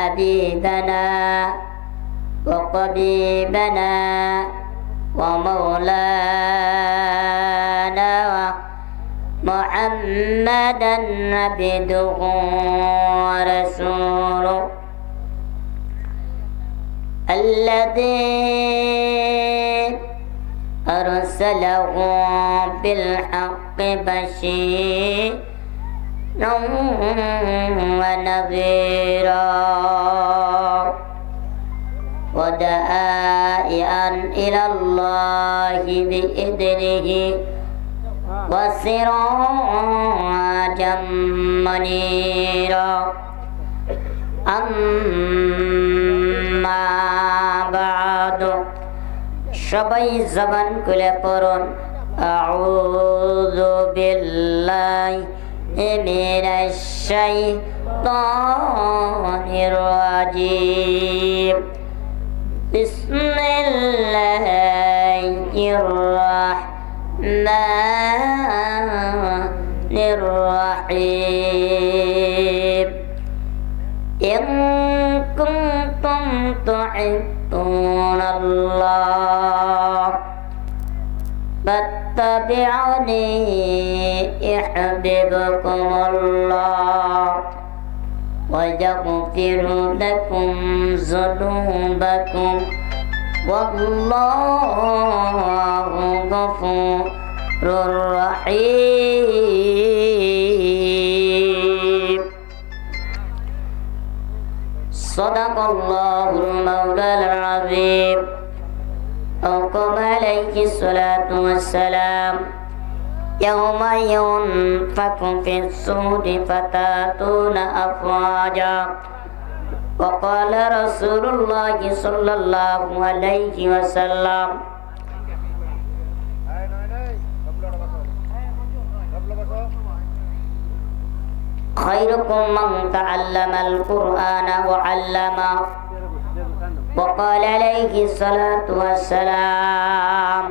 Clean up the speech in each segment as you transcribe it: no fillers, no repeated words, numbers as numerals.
حبيبنا وطبيبنا ومولانا محمدا عبده ورسوله الذي أرسله بالحق بشيرا ونذيرا وداعيا إلى الله بإذنه وسراجا منيرا أما بعد সবাই জবান খুলে পড়ুন আউযু বিল্লাহি মিনাশ শাইতানির রাজিম বিসমিল্লাহির রাহমানির রাহিম ইন কুনতুম তুহিব্বুনাল্লাহ فاتبعوني يحببكم الله ويغفر لكم ذنوبكم والله غفور رحيم صدق الله المولى العظيم وقام عليه الصلاة والسلام يوم ينفخ في الصور فتاتون أفواجا وقال رسول الله صلى الله عليه وسلم خيركم من تعلم القرآن وعلمه وقال عليه الصلاة والسلام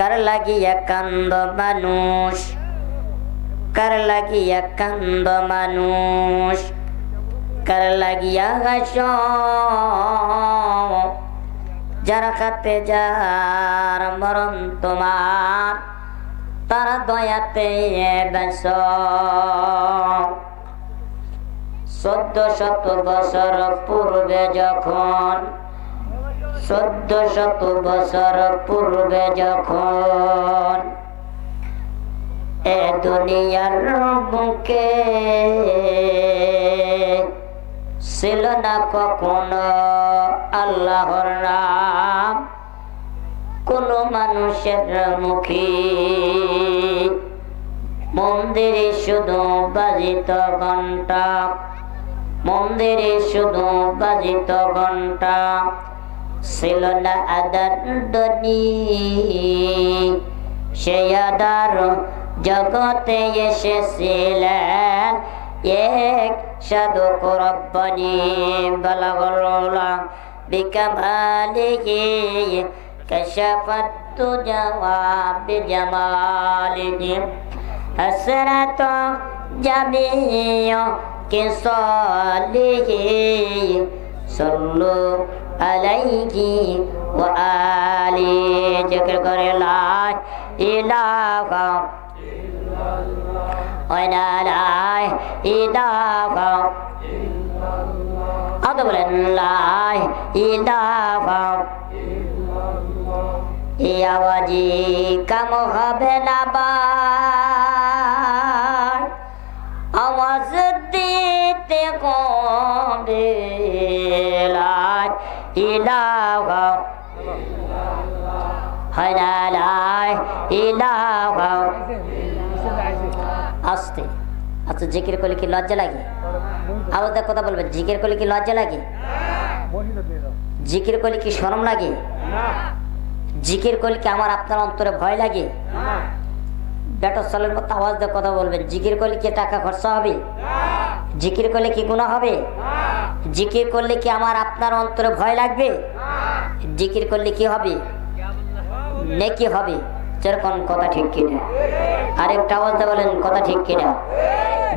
কার লাগিয়া কান্দ মানুষ কার লাগিয়া কান্দ মানুষ কার লাগিয়া গাছ যারা খাতে যার মরণ তোমার তারা দয়াতে বেশ 1400 বছর পূর্বে যখন 1400 বছর পূর্বে যখন এ দুনিয়ার বুকে ছিল না কখনো আল্লাহর নাম কোন মানুষের মুখে মন্দিরে শুধু বাজিত ঘন্টা মন্দিরে শুধু বাজিত ঘন্টা ছিল না আদার ধ্বনি সেই আদার জগতে এসেছিলেন এক সাধক রব্বানি বালাগল্লা বিকামালিহি كشفت جواب بجماله حسرت جميع خصاله صلوا عليه وآله ذكر कर لا إله إلا الله ولا إله إلا الله أدبر لا إله আওয়াজি কাম হবে না বার আওয়াজ দিতে কবে লা ইলাহা ইলাহা আস্তে আচ্ছা জিকির করলে কি লজ্জা লাগে আওয়াজে কথা বলবে জিকির করলে কি লজ্জা লাগে জিকির করলে কি শরম লাগে না জিকির করলে কি আমার আপনার অন্তরে ভয় লাগে বেটা সালের মতো আওয়াজ দিয়ে কথা বলবেন জিকির করলে কি টাকা খরচা হবে জিকির করলে কি গুনাহ হবে জিকির করলে কি আমার আপনার অন্তরে ভয় লাগবে জিকির করলে কি হবে নেকি হবে যেরকম কথা ঠিক কিনা আরেকটা আওয়াজ দিয়ে বলেন কথা ঠিক কিনা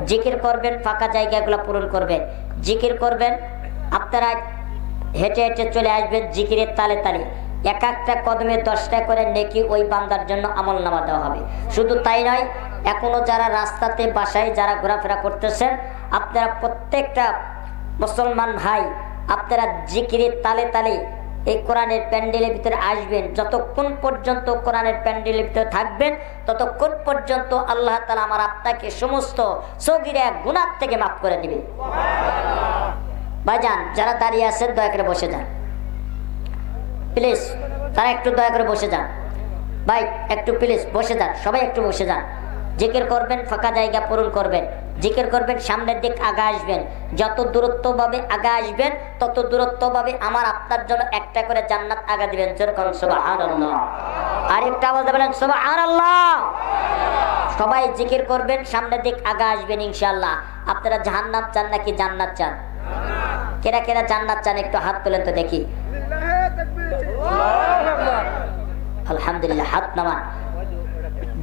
জিকির করবেন, ফাঁকা জায়গাগুলো পূরণ করবেন। জিকির করবেন, আপনারা হেঁটে হেঁটে চলে আসবেন জিকিরের তালে তালে। এক একটা কদমে 10টা করে নেকি ওই বান্দার জন্য আমলনামা দেওয়া হবে। শুধু তাই নয়, এখনো যারা রাস্তাতে বাসায় যারা ঘোরাফেরা করতেছেন, আপনারা প্রত্যেকটা মুসলমান ভাই আপনারা জিকিরের তালে তালে এই কোরআনের প্যান্ডেলের ভিতরে আসবেন। যতক্ষণ পর্যন্ত কোরআনের প্যান্ডেলের ভিতরে থাকবেন ততক্ষণ পর্যন্ত আল্লাহ তাআলা আমার আপনাকে সমস্ত সগীরা গুনাহ থেকে মাফ করে দিবে। ভাইজান যারা দাঁড়িয়ে আছেন দয়া করে বসে যান প্লিজ, তারা একটু দয়া করে বসে যান। ভাই একটু প্লিজ বসে যান, সবাই একটু বসে যান। জিকির করবেন, ফাঁকা জায়গা পূরণ করবেন। জিকির করবেন, সামনের দিক আগা আসবেন। যত দূরত্ব ভাবে আগা আসবেন তত দূরত্ব ভাবে আমার আপনার জন্য একটা করে জান্নাত আগা দিবেন। যেরকম সুবহানাল্লাহ, আরেকটা আওয়াজ বলেন সুবহানাল্লাহ। সবাই জিকির করবেন, সামনের দিক আগা আসবেন ইনশাআল্লাহ। আপনারা জাহান্নাম চান নাকি জান্নাত চান? কেরা কেরা জান্নাত চান একটু হাত তোলেন তো দেখি। আলহামদুলিল্লাহ, হাত নামান।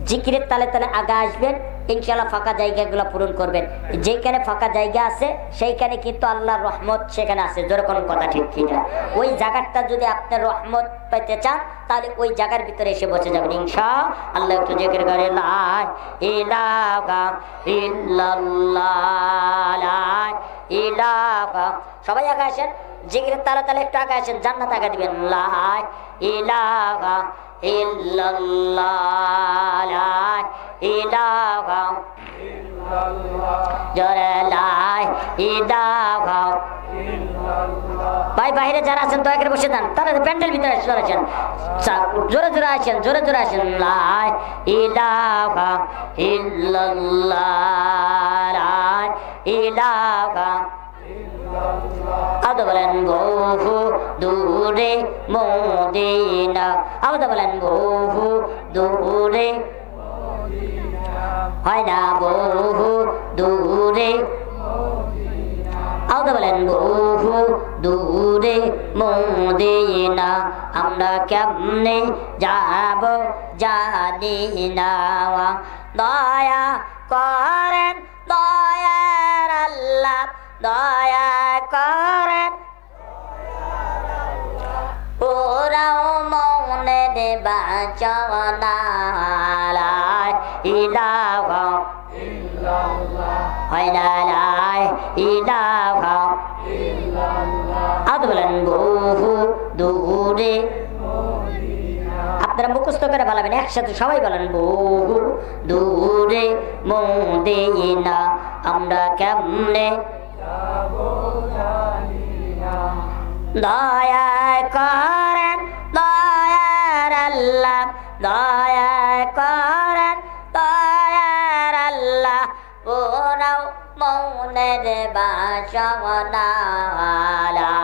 জিকিরের তালে তালে আগা আসবেন ইনশাআল্লাহ, ফাঁকা জায়গাগুলো পূরণ করবেন। যেখানে ফাঁকা জায়গা আছে সেইখানে কিন্তু আল্লাহর রহমত সেখানে আছে। যেরকম কথা ঠিক কিনা? ওই জায়গাটা যদি আপনার রহমত পেতে চান তাহলে ওই জায়গার ভিতরে এসে বসে যাবেন ইনশাআল্লাহ। একটু জিকির করে লা ইলাহা ইল্লাল্লাহ, লা ইলাহা। সবাই আগা আসেন, জিকিরের তালে তালে একটু আগা আসেন, জান্নাত আগা দিবেন। লা ইলাহা ইল্লাল্লাহ, লা ইলাহা জোরে লা ইলাহা। ভাই বাইরে যারা আছেন দয়া করে বসে যান, তারা প্যান্ডেল ভিতরে আসেন, জোরে জোরে আসেন, জোরে জোরে আসেন। লা ইলাহা ইল্লাল্লাহ, লা ইলাহা। আদা বলেন বহু দূরে মদিনা, আদা বলেন বহু দূরে, হয় না বহু দূরে, আদা বলেন বহু দূরে মদিনা। আমরা কেমনে যাব জানি না, দয়া করেন দয়ার আল্লাহ, দয়া করেন। ওরাও মনে দেবা চাওয়ানা, লা ইলাহা ইল্লাল্লাহ, হয় না লা ইলাহা ইল্লাল্লাহ। আদ বলেন বহু দূরে। আপনারা মুখস্থ করে বলবেন, একসাথে সবাই বলেন বহু দূরে মদিনা। আমরা কেমনে দয়া করেন দয়ার আল্লাহ, দয়া করেন দয়ার আল্লাহ। ওরাও মনের বাসনা, লা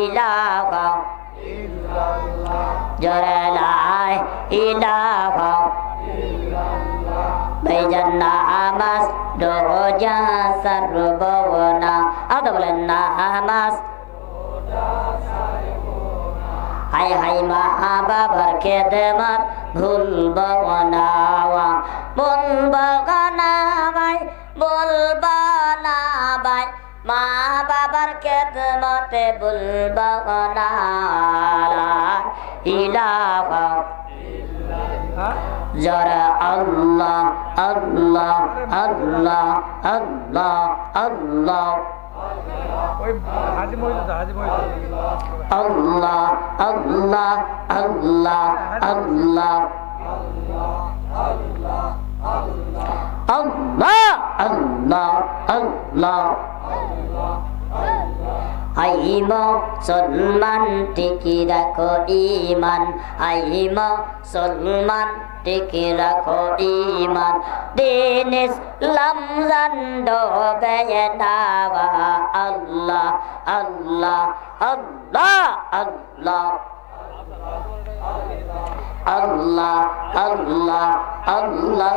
ইলাহা ইল্লাল্লাহ, জোরে লা ইলাহা ইল্লাল্লাহ। ভাইজান নামাজ রোজা সারবনা, আদা বলেন নামাজ। হাই হাই মা বাবার খেদমত ভুলব না, বলব না ভাই, বলব না ভাই, মা বাবার খেদমতে বলব না, লা ইলাহা যারা আল্লাহ আল্লাহ আল্লাহ আল্লাহ আল্লাহ আল্লাহ আল্লাহ আল্লাহ আল্লাহ আল্লাহ আল্লাহ আল্লাহ। আই মুসলমান টিকি রাখো ঈমান, আই মুসলমান টিকি রাখো ঈমান। দিন ইসলাম জানবে না, আল্লাহ আল্লাহ আল্লাহ আল্লাহ আল্লাহ আল্লাহ আল্লাহ আল্লাহ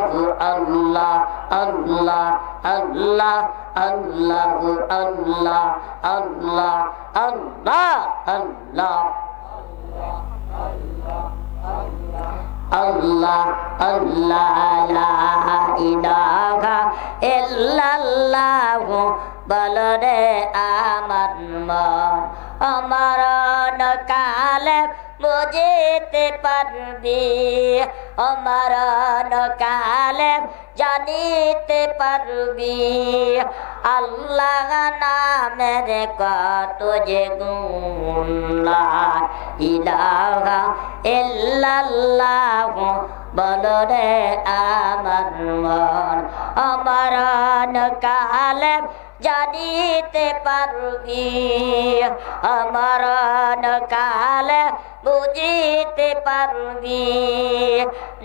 আল্লাহ আল্লাহ আল্লাহ আল্লাহ আল্লাহ আল্লাহ আল্লাহ আল্লাহ আল্লাহ লা ইলাহা ইল্লাল্লাহ বলো রে আমার মন আমার কালে বুঝিতে পারবি আমার কালে জানিতে পারবি আল্লাহ নামের কত যে গুণ লা ইলাহা ইল্লাল্লাহ বলো রে আমার মন আমার কালে জানিতে পারবি আমার কালে বুঝিতে পারবি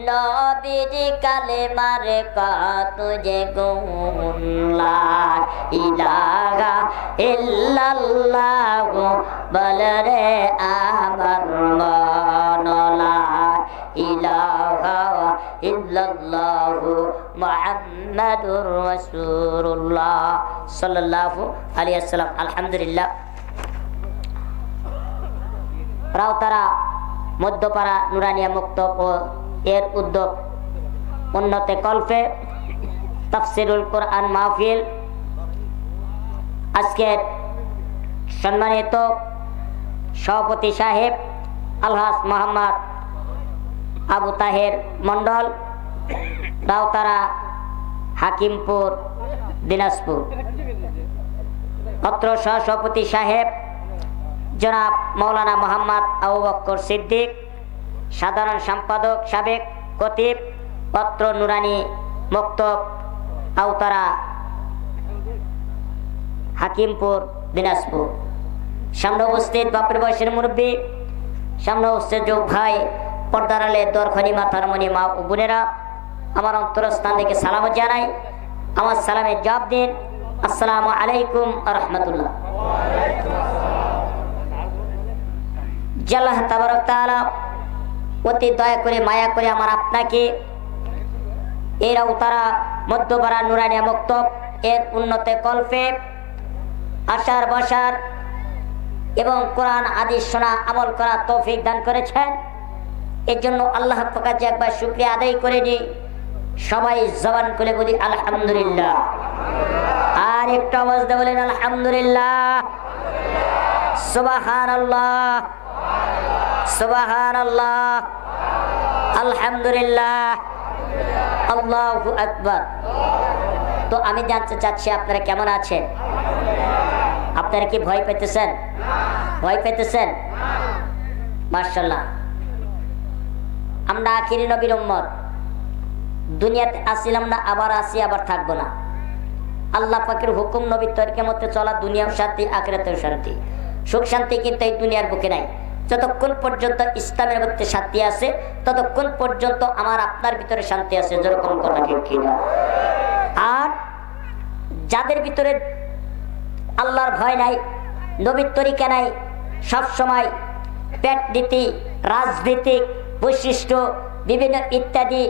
নবীর কালেমার কত যে গুণ লা ইলাহা ইল্লাল্লাহ বলো রে আমার মন লা ইলাহা ইল্লাল্লাহ মুহাম্মাদুর রাসূলুল্লাহ সাল্লাল্লাহু আলাইহি ওয়াসাল্লাম। আলহামদুলিল্লাহ। রাউতারা মধ্যপাড়া নুরানিয়া মুক্তব ও এর উদ্যোগ উন্নতে কল্পে তাফসিরুল কোরআন মাহফিল আজকের সম্মানিত সভাপতি সাহেব আলহাজ মোহাম্মদ আবু তাহের মন্ডল, রাউতারা হাকিমপুর দিনাজপুর। অত্র সহসভাপতি সাহেব জনাব মৌলানা মোহাম্মদ আবু বকর সিদ্দিক, সাধারণ সম্পাদক সাবেক খতিব পত্র নুরানি মক্তব আউতারা হাকিমপুর দিনাজপুর। সামনে উপস্থিত বাপের বয়সের মুরব্বী, সামনে উপস্থিত যোগ ভাই, পর্দার আলে দরখনি মাথার মনি মা ও বোনেরা, আমার অন্তরস্থান থেকে সালাম জানাই। আমার সালামের জবাব দিন। আসসালামু আলাইকুম ওয়া রাহমাতুল্লাহ। আল্লাহ তাবারক তাআলা অতি দয়া করে মায়া করে আমার আপনাকে এই রাউতারা মধ্যপাড়া নুরানিয়া মক্তব এর উন্নতে কল্পে আসার বসার এবং কোরআন হাদিস শোনা আমল করার তৌফিক দান করেছেন। এর জন্য আল্লাহ পাকের একবার শুকরিয়া আদায় করে নিই। সবাই জবান করে বলি আলহামদুলিল্লাহ। আর একটু আওয়াজ দিয়ে বলেন আলহামদুলিল্লাহ, সুবহানাল্লাহ, সুবহানাল্লাহ, আলহামদুলিল্লাহ, আল্লাহু আকবার। তো আমি জানতে চাচ্ছি আপনারা কেমন আছেন? আপনারা কি ভয় পেতেছেন? ভয় পেতেছেন? মাশাআল্লাহ। আমরা আখিরি নবীর উম্মত, দুনিয়াতে আসিলাম না, আবার আসি, আবার থাকবো না। আল্লাহ পাকের হুকুম নবীর তরিকার মধ্যে চলা, দুনিয়াও শান্তি আখিরাতেও শান্তি। সুখ শান্তি কিন্তু এই দুনিয়ার বুকে নাই। যতক্ষণ পর্যন্ত ইসলামের মধ্যে শান্তি আছে ততক্ষণ পর্যন্ত আমার আপনার ভিতরে শান্তি আছে। যেরকম কথা ঠিক কিনা? আর যাদের ভিতরে আল্লাহর ভয় নাই, নবীর তরিকা নাই, সবসময় পেট নীতি, রাজনীতিক বৈশিষ্ট্য বিভিন্ন ইত্যাদি,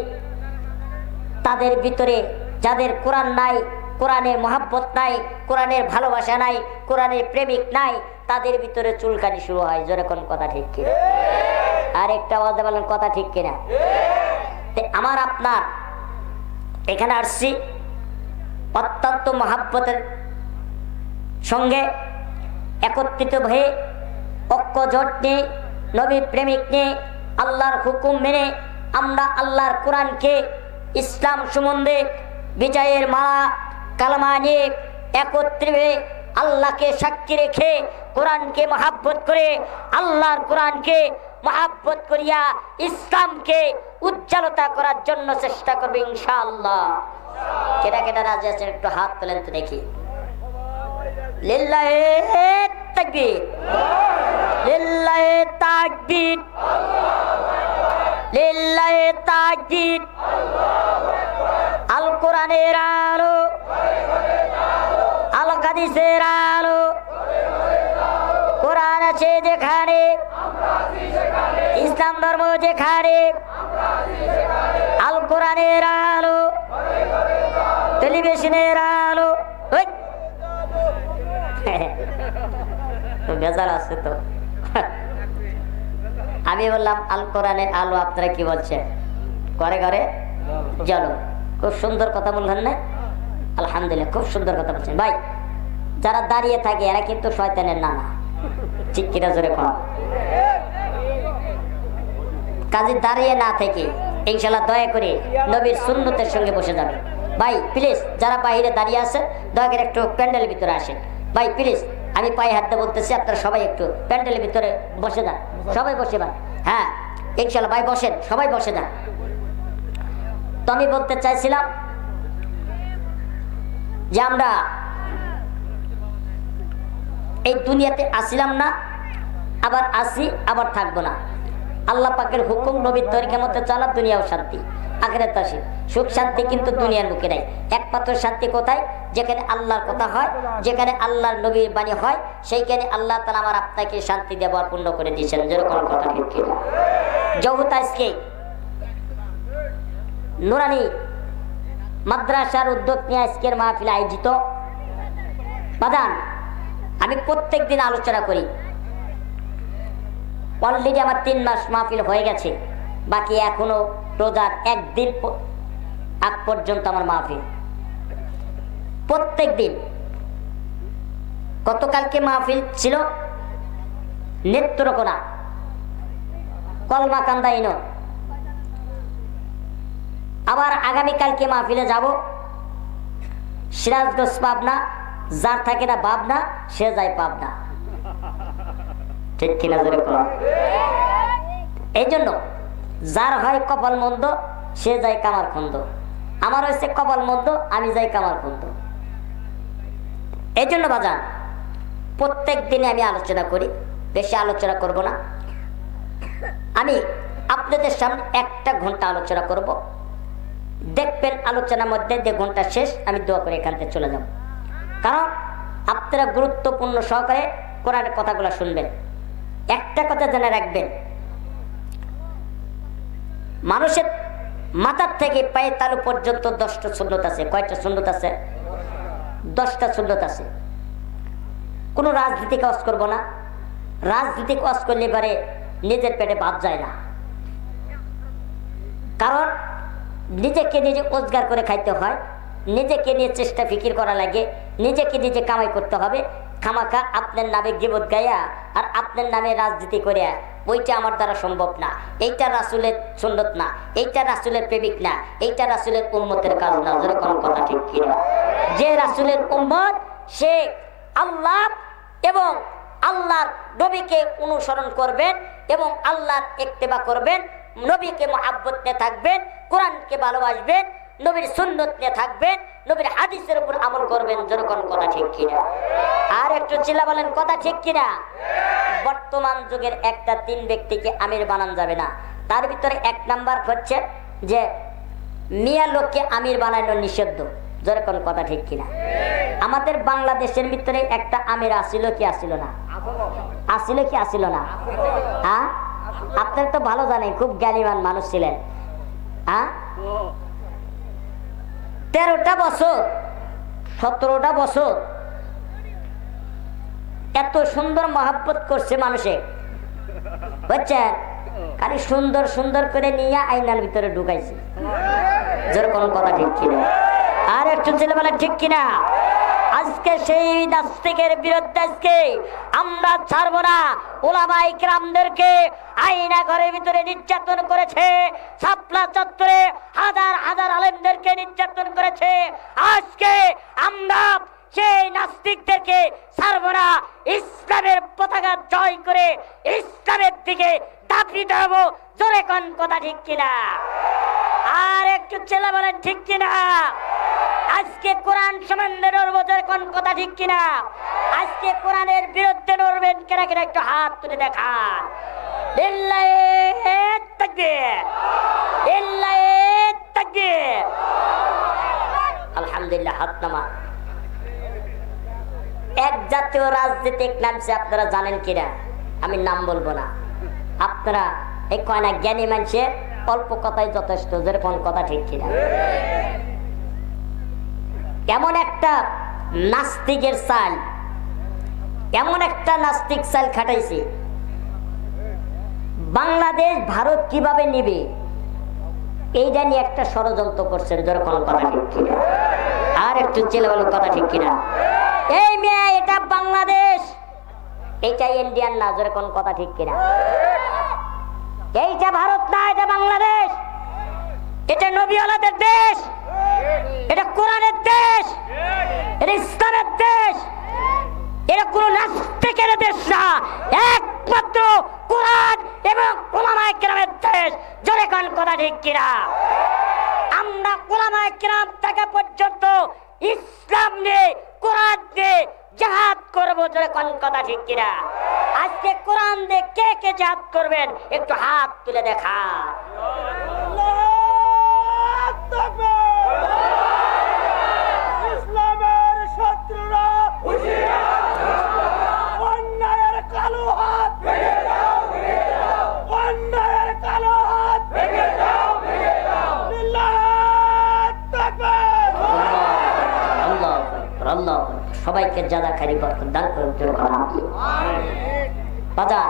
তাদের ভিতরে যাদের কোরআন নাই, কোরআনের মহাব্বত নাই, কোরআনের ভালোবাসা নাই, কোরআনের প্রেমিক নাই, তাদের ভিতরে চুলকানি শুরু হয়। যেরকম কথা ঠিক কিনা? আর একটা বলতে পারলেন কথা ঠিক কিনা? আমার আপনার এখানে আসছি অত্যন্ত মহাব্বতের সঙ্গে একত্রিত হয়ে ঐক্য জোট নিয়ে, নবী প্রেমিক নিয়ে, আল্লাহর হুকুম মেনে আমরা আল্লাহর কোরআনকে, ইসলাম সম্বন্ধে বিজয়ের মালা কালামা নিয়ে একত্রে হয়ে আল্লাহকে সাক্ষী রেখে কোরআনকে মহাব্বত করে, আল্লাহর কোরআনকে মহাব্বত করিয়া ইসলামকে উজ্জ্বলতা করার জন্য চেষ্টা করবে ইনশাআল্লাহ। কেটা কেটা রাজি আছেন? একটু হাত তোলেন তো দেখি। লিল্লাহি তাকবীর, লিল্লাহি তাকবীর, লিল্লাহি তাকবীর। আল কোরআনের আলো, আল হাদিসের আলো, কোরআন আছে যেখানে, ইসলাম ধর্ম যেখানে, আল কোরআনের আলো, টেলিভিশনের আলো। বেজার আছে তো। আমি বললাম আল কোরআনের আলো, আপনারা কি বলছেন? ঘরে ঘরে জলো। খুব সুন্দর কথা বললেন না? আলহামদুলিল্লাহ, খুব সুন্দর কথা বলছেন ভাই। যারা দাঁড়িয়ে থাকে এরা কিন্তু শয়তানের নানা, ঠিক কিনা জোরে কম। কাজে দাঁড়িয়ে না থেকে ইনশাআল্লাহ দয়া করে নবীর সুন্নতের সঙ্গে বসে যাবে। ভাই প্লিজ যারা বাইরে দাঁড়িয়ে আছেন দয়া করে একটু প্যান্ডেলের ভিতরে আসেন। ভাই প্লিজ আমি পায়ে হাত দিয়ে বলতেছি, আপনারা সবাই একটু প্যান্ডেলের ভিতরে বসে যান, সবাই বসে যান। হ্যাঁ ইনশাআল্লাহ ভাই বসেন, সবাই বসে যান। তো আমি বলতে চাইছিলাম যে আমরা এই দুনিয়াতে আসিলাম না, আবার আসি আবার থাকবো না। আল্লাহ পাকের হুকুম নবীর তরিকা মতো চলা, দুনিয়াও শান্তি, আখিরাত আসি। সুখ শান্তি কিন্তু দুনিয়ার মুখে নাই। একমাত্র শান্তি কোথায়? যেখানে আল্লাহর কথা হয়, যেখানে আল্লাহর নবীর বাণী হয়, সেইখানে আল্লাহ তাআলা আমার আপনাকে শান্তি দেওয়ার পূর্ণ করে দিয়েছেন। যেরকম কথা ঠিক কিনা? যেহেতু আজকে নুরানি মাদ্রাসার উদ্যোগ নিয়ে আজকের মাহফিল আয়োজিত, বাদান আমি প্রত্যেক দিন আলোচনা করি। অলরেডি আমার 3 মাস মাহফিল হয়ে গেছে, বাকি এখনো রোজার একদিন আগ পর্যন্ত আমার মাহফিল প্রত্যেক দিন। গতকালকে মাহফিল ছিল নেত্রকোনা কলমাকান্দা ইনো, আবার আগামীকালকে মাহফিলে যাব সিরাজগঞ্জ পাবনা। যার থাকে না পাবনা সে যায় পাবনা, ঠিক কিনা জোরে বলো? এই জন্য যার হয় কপাল মন্দ সে যায় কামারখন্দ। আমার হয়েছে কপাল মন্দ, আমি যাই কামারখন্দ। এই জন্য বাজান প্রত্যেক দিনে আমি আলোচনা করি, বেশি আলোচনা করব না। আমি আপনাদের সামনে 1 ঘন্টা আলোচনা করব। দেখবেন আলোচনার মধ্যে 1 ঘন্টা শেষ, আমি দোয়া করে এখান থেকে চলে যাব। কারণ আপনারা গুরুত্বপূর্ণ সহকারে কোরআনের কথাগুলো শুনবেন। একটা কথা জেনে রাখবেন, মানুষের মাথার থেকে পায়ে তালু পর্যন্ত 10টা সুন্নত আছে। কয়টা সুন্নত আছে? 10টা সুন্নত আছে। কোনো রাজনীতিক ওয়াজ করব না। রাজনীতিক ওয়াজ করলে পারে নিজের পেটে ভাত যায় না। কারণ নিজেকে নিজে রোজগার করে খাইতে হয়, নিজেকে নিয়ে চেষ্টা ফিকির করা লাগে, নিজেকে নিজে কামাই করতে হবে। খামাখা আপনার নামে গিবত গায়া আর আপনার নামে রাজনীতি করে ওইটা আমার দ্বারা সম্ভব না। এইটা রাসূলের সুন্নত না, এইটা রাসূলের প্রেমিক না, এইটা রাসূলের উম্মতের কাজ না। যেরকম কথা ঠিক কিনা? যে রাসূলের উম্মত সে আল্লাহ এবং আল্লাহর নবীকে অনুসরণ করবেন এবং আল্লাহর ইত্তেবা করবেন, নবীকে মহব্বত নিয়ে থাকবেন, কোরআনকে ভালোবাসবেন, নবীর সুন্নত নিয়ে থাকবেন, নবীর হাদিসের উপর আমল করবেন। যেরকম কথা ঠিক কিনা? আর একটু চিল্লা বলেন কথা ঠিক কিনা? বর্তমান যুগের 3 ব্যক্তিকে আমির বানানো যাবে না। তার ভিতরে 1 নাম্বার হচ্ছে যে মিয়া লোককে আমির বানানো নিষিদ্ধ। যেরকম কথা ঠিক কিনা? আমাদের বাংলাদেশের ভিতরে একটা আমির আসিল কি আসিল না? আসিল কি আসিল না? হ্যাঁ, আপনারা তো ভালো জানেন, খুব জ্ঞানীমান মানুষ ছিলেন। হ্যাঁ, 13টা বছর 17টা বছর এত সুন্দর মহব্বত করছে মানুষে, বুঝছেন? খালি সুন্দর সুন্দর করে নিয়ে আয়নার ভিতরে ঢুকাইছে। যেরকম কথা ঠিক কিনা? আর একটু ছেলে বলে ঠিক কিনা? আজকে সেই নাস্তিকের বিরুদ্ধে আজকে আমরা ছাড়বো না। উলামায়ে কিরামদেরকে আয়না ঘরের ভিতরে নির্যাতন করেছে, শাপলা চত্বরে হাজার হাজার আলেমদেরকে নির্যাতন করেছে। আজকে আমরা সেই নাস্তিকদেরকে ছাড়বো না। ইসলামের পতাকা জয় করে ইসলামের দিকে ধাবিত হব। জোরে কোন কথা ঠিক কিনা? আর একটু ছেলে বলেন ঠিক কিনা? আজকে কোরআন সম্বন্ধে নড়বো। জোরে কোন কথা ঠিক কিনা? আজকে কোরআনের বিরুদ্ধে নড়বেন কেনা কেনা একটু হাত তুলে দেখান। লিল্লাহি তাকবীর, লিল্লাহি তাকবীর। আলহামদুলিল্লাহ। হাত নামা। এক জাতীয় রাজনীতিক নামছে, আপনারা জানেন কিনা? আমি নাম বলবো না। আপনারা এই কয়না জ্ঞানী মানুষের অল্প কথাই যথেষ্ট। যেরকম কথা ঠিক কিনা? এমন একটা নাস্তিকের চাল, এমন একটা নাস্তিক চাল খাটাইছে, বাংলাদেশ ভারত কিভাবে নিবে এইটা নিয়ে একটা ষড়যন্ত্র করছেন, যেরকম কথা ঠিক কিনা? আর একটু ছেলে বলো কথা ঠিক কিনা? এই মেয়ে, এটা বাংলাদেশ, এটা ইন্ডিয়ান না, যেরকম কথা ঠিক কিনা? এইটা ভারত না, এটা বাংলাদেশ, এটা নবীওয়ালাদের দেশ, এটা কোরআনের দেশ, এটা ইসলামের দেশ, এটা কোন নাস্তিকের দেশ না, একমাত্র কোরআন এবং উলামায়ে কেরামের দেশ। জোরে কোন কথা ঠিক কিনা? আমরা উলামায়ে কেরাম থেকে পর্যন্ত ইসলাম নিয়ে, কোরআন নিয়ে জিহাদ করবো। জোরে কোন কথা ঠিক কিনা? আজকে কোরআন দিয়ে কে কে জিহাদ করবেন একটু হাত তুলে দেখা। ইসলামের শত্রুরা অন্যায়ের কালো হাত ভেঙে দাও, ভেঙে দাও, অন্যায়ের কালো হাত ভেঙে দাও, ভেঙে দাও। আল্লাহু তাকবীর, আল্লাহু আকবার, আল্লাহু আকবার। সবাইকে জাযা খাইরি বরকত দান করুন। জোরে বলুন আমিন। বাজার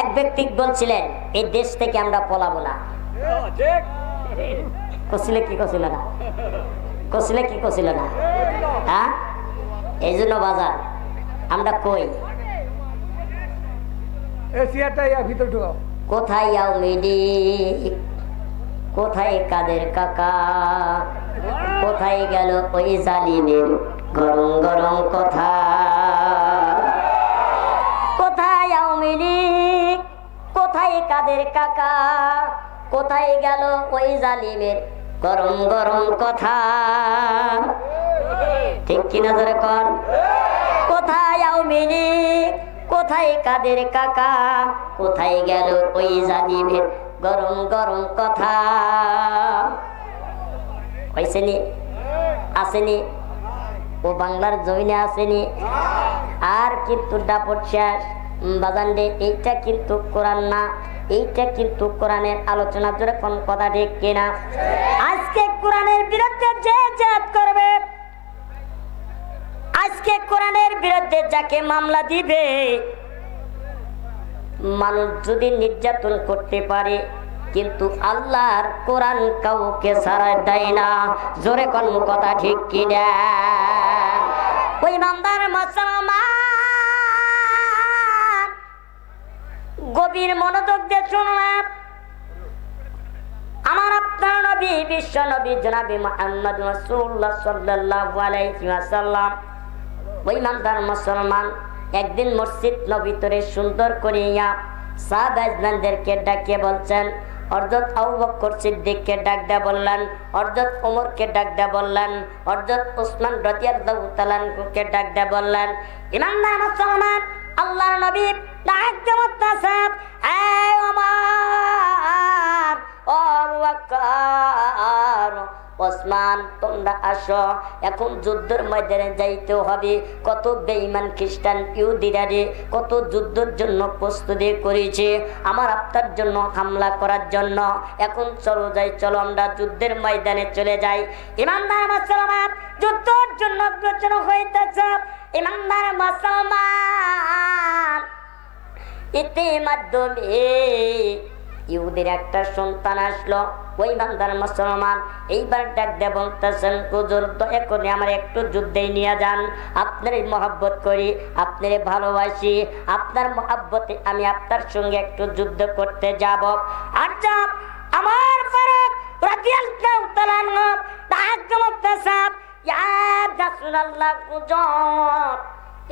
এক ব্যক্তি বলছিলেন, এই দেশ থেকে আমরা পলাবো না। কছিলে কি কছিল না? কছিলে কি কছিল না? হ্যাঁ, এই জন্য বাজার আমরা কই, কোথায় আওয়ামী লীগ, কোথায় কাদের কাকা, কোথায় গেল ওই জালিমের গরম গরম কথা? কোথায় আওয়ামী লীগ, কোথায় কাদের কাকা, কোথায় গেল ওই জালিমের গরম গরম কথা? ঠিক কিনা ধরে কন? কোথায় আওয়ামী লীগ, কোথায় কাদের কাকা, কোথায় গেল ওই জালিমের গরম গরম কথা? হয়েছেনি? আসেনি? ও বাংলার জমিনে আসেনি? আর কিন্তু দাপট শেষ বাজানডে। এইটা কিন্তু কোরআন না, এইটা কিন্তু কোরআনের আলোচনা। জোরে কোন কথা ঠিক কিনা? আজকে কোরআনের বিরুদ্ধে যে জিহাদ করবে, আজকে কোরআনের বিরুদ্ধে যাকে মামলা দিবে, মানুষ যদি নির্যাতন করতে পারে, কিন্তু আল্লাহর কোরআন কাউকে ছাড়া দেয় না। জোরে কোন কথা ঠিক কিনা? ওই ইমানদার মুসলমান গভীর মনোযোগ দিয়ে শুনলাম। আমার আপনার নবী, বিশ্ব নবী জনাবে মুহাম্মদ রাসূলুল্লাহ সাল্লাল্লাহু আলাইহি ওয়াসাল্লাম, ওই ইমানদার মুসলমান একদিন মসজিদ নববীতে সুন্দর করিয়া সাহাবাদেরকে ডাকিয়ে বলছেন, হযরত আবু বকর সিদ্দিককে ডাক দিয়ে বললেন, হযরত ওমরকে ডাক দিয়ে বললেন, হযরত উসমান রাদিয়াল্লাহু তাআলা আনহুকে ডাক দিয়ে বললেন, ইমানদার মুসলমান আল্লাহর নবী ডাক দিয়ে বলতেছেন, এই ওমর, ও আবু বকর, ওসমান, তোমরা আসো, এখন যুদ্ধের ময়দানে যাইতে হবে। কত বেঈমান খ্রিস্টান ইহুদিরা রে কত যুদ্ধের জন্য প্রস্তুতি করেছে আমার আপনার জন্য হামলা করার জন্য। এখন চলো যাই, চলো আমরা যুদ্ধের ময়দানে চলে যাই। ইমানদার মুসলমান যুদ্ধের জন্য আলোচনা হইতেছে। ইমানদার মুসলমান ইতিমধ্যে ইহুদের একটা সন্তান আসলো। ওই বান্দার মুসলমান এইবার ডাক দিয়ে বলতেছেন, হুজুর দয়া করে আমার একটু যুদ্ধে নিয়ে যান, আপনার মহব্বত করি, আপনার ভালোবাসি, আপনার মহব্বতে আমি আপনার সঙ্গে একটু যুদ্ধ করতে যাব। আর যাব আমার ফারুক রাদিয়াল্লাহু তাআলা আনহু ডাক দিয়ে বলতেছেন, ইয়া রাসূলুল্লাহ, হুজুর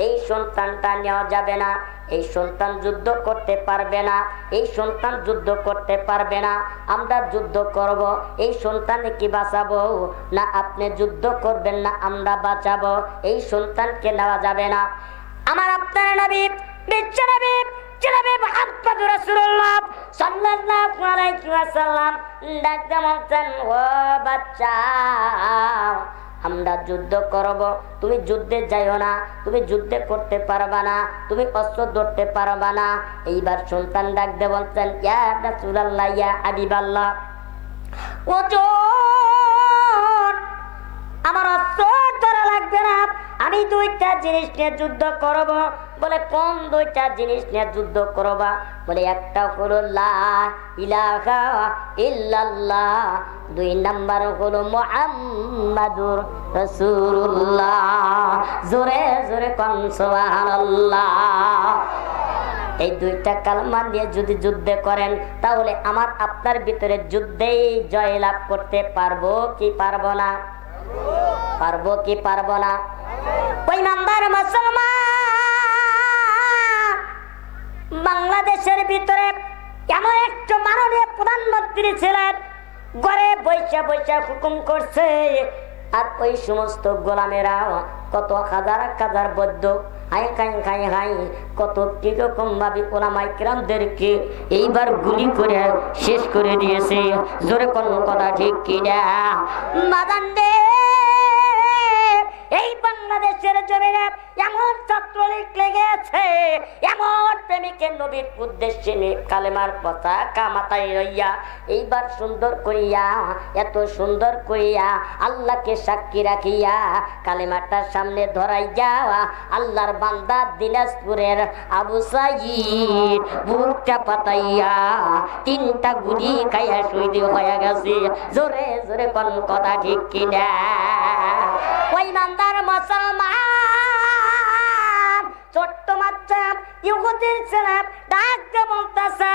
এই সন্তানটা নেওয়া যাবে না, এই সন্তান যুদ্ধ করতে পারবে না, এই সন্তান যুদ্ধ করতে পারবে না, আমরা যুদ্ধ করব। এই সন্তানে কি বাঁচাবো না আপনি যুদ্ধ করবেন না আমরা বাঁচাবো, এই সন্তানকে নেওয়া যাবে না। আমার আপনার নবী বিশ্ব নবী জনাবে মুহাম্মদ রাসূলুল্লাহ সাল্লাল্লাহু আলাইহি ওয়াসাল্লাম ডাকতে বলতেন, ও বাচ্চা আমরা যুদ্ধ করব, তুমি যুদ্ধে যাইও না, তুমি যুদ্ধে করতে পারবা না, তুমি অস্ত্র ধরতে পারবা না। এইবার সন্তান ডাকতে বলতেন, ইয়া রাসূলুল্লাহ, ইয়া হাবিবাল্লাহ, ওজন আমার অস্ত্র ধরা লাগবে না, আমি দুইটা জিনিস নিয়ে যুদ্ধ করব। বলে কোন দুইটা জিনিস নিয়ে যুদ্ধ করবা? বলে একটা হলো লা ইলাহা ইল্লাল্লাহ, 2 নাম্বার হলো মুহাম্মাদুর রাসূলুল্লাহ। জোরে জোরে কোন সুবহানাল্লাহ। এই দুইটা কালমা নিয়ে যদি যুদ্ধ করেন তাহলে আমার আপনার ভিতরে যুদ্ধেই জয়লাভ করতে পারবো কি পারবো না? পারবো কি পারবো না? ওই ইমানদার মুসলমান, বাংলাদেশের ভিতরে এমন একটা মাননীয় প্রধানমন্ত্রী ছিলেন, ঘরে বৈশা বৈশা হুকুম করছে, আর ওই সমস্ত গোলামেরা কত হাজার হাজার বৌদ্ধ হাই খাই খাই হাই কত কিরকম ভাবে ওলামায়ে কেরামদেরকে এইবার গুলি করে শেষ করে দিয়েছে। জোরে কোন কথা ঠিক কিনা? মাদান্ডে এই বাংলাদেশের জমিনে এমন ছাত্রলীগ লেগেছে, এমন প্রেমিকের নবীর উদ্দেশ্যে কালেমার পতাকা মাথায় লইয়া এইবার সুন্দর করিয়া, এত সুন্দর করিয়া আল্লাহকে সাক্ষী রাখিয়া কালেমাটার সামনে ধরাই যাওয়া আল্লাহর বান্দা দিনাজপুরের আবু সাঈদ বুকটা পাতাইয়া 3টা গুলি খাইয়া শহীদ হয়ে গেছে। জোরে জোরে কোন কথা ঠিক কিনা? ওই ইমানদার মুসলমান ছোট্ট বাচ্চা ইহুদির ছেলে ডাকতে বলতেছে,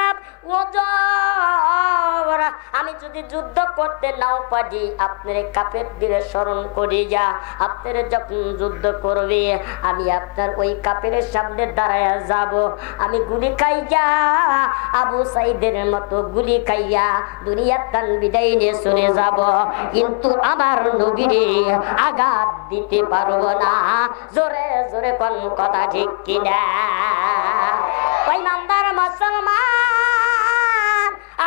আমি যদি যুদ্ধ করতে নাও পারি আপনার কাফের দিলে স্মরণ করি যা, আপনার যখন যুদ্ধ করবে আমি আপনার ওই কাফের সামনে দাঁড়ায়া যাব, আমি গুলি খাইয়া আবু সাইদের মতো গুলি খাইয়া দুনিয়ার টান বিদায় নিয়ে চলে যাব, কিন্তু আমার নবীরে আঘাত দিতে পারবো না। জোরে জোরে কোন কথা ঠিক কিনা? ওই ইমানদার মুসলমান,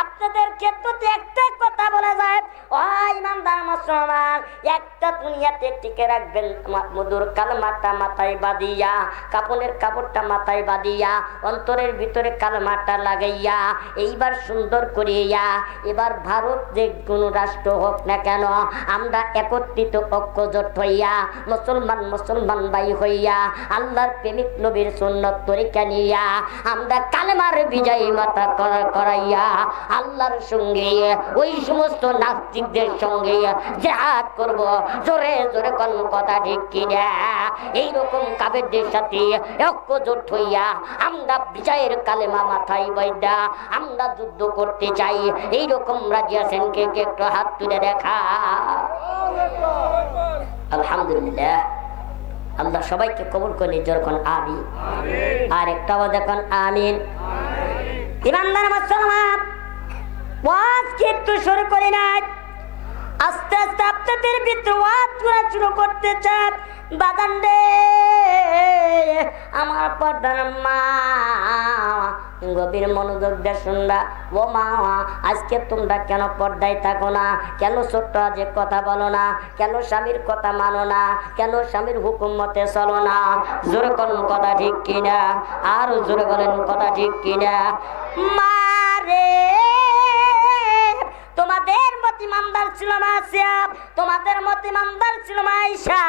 আপনাদের ক্ষেত্রে একটা কথা বলে যায়, ও ইমানদার মুসলমান, একটা দুনিয়াতে টিকে রাখবেন মধুর কালমাটা মাথায় বাঁধিয়া, কাপড়ের কাপড়টা মাথায় বাঁধিয়া, অন্তরের ভিতরে কালমাটা লাগাইয়া এইবার সুন্দর করিয়া, এবার ভারত যে কোন রাষ্ট্র হোক না কেন আমরা একত্রিত ঐক্যজোট হইয়া মুসলমান মুসলমান ভাই হইয়া আল্লাহর প্রেমিক নবীর সুন্নত তরিকা নিয়া আমরা কালেমার বিজয়ী মাথা করাইয়া আল্লাহর সঙ্গে ওই সমস্ত নাস্তিকদের সঙ্গে জিহাদ করব। জোরে জোরে কোন কথা ঠিক কিনা? এইরকম কাফেরদের সাথে ঐক্যজোট হইয়া আমরা বিজয়ের কালেমা মাথায় বাইদা আমরা যুদ্ধ করতে চাই। এইরকম রাজি আছেন? কে কে একটু হাত তুলে দেখা। আলহামদুলিল্লাহ, আল্লাহ সবাইকে কবুল করে যখন আমিন। আর একটা দেখুন আমিন। ইমানদার মুসলমান, ওয়াজ কিন্তু শুরু করি নাই, আস্তে আস্তে আপনাদের ভিতরে ওয়াজ করা শুরু করতে চান। বাগানডে আমার পর্দার মা গভীর মনোযোগ দিয়ে শুনবা। ও মা, আজকে তোমরা কেন পর্দায় থাকো না? কেন ছোট্ট যে কথা বলো না? কেন স্বামীর কথা মানো না? কেন স্বামীর হুকুম মতে চলো না? জোরে কোন কথা ঠিক কিনা? আর জোরে বলেন কথা ঠিক কিনা? মারে তোমাদের মত ইমানদার ছিল মা সিয়াব, তোমাদের মত ইমানদার ছিল মা আয়েশা,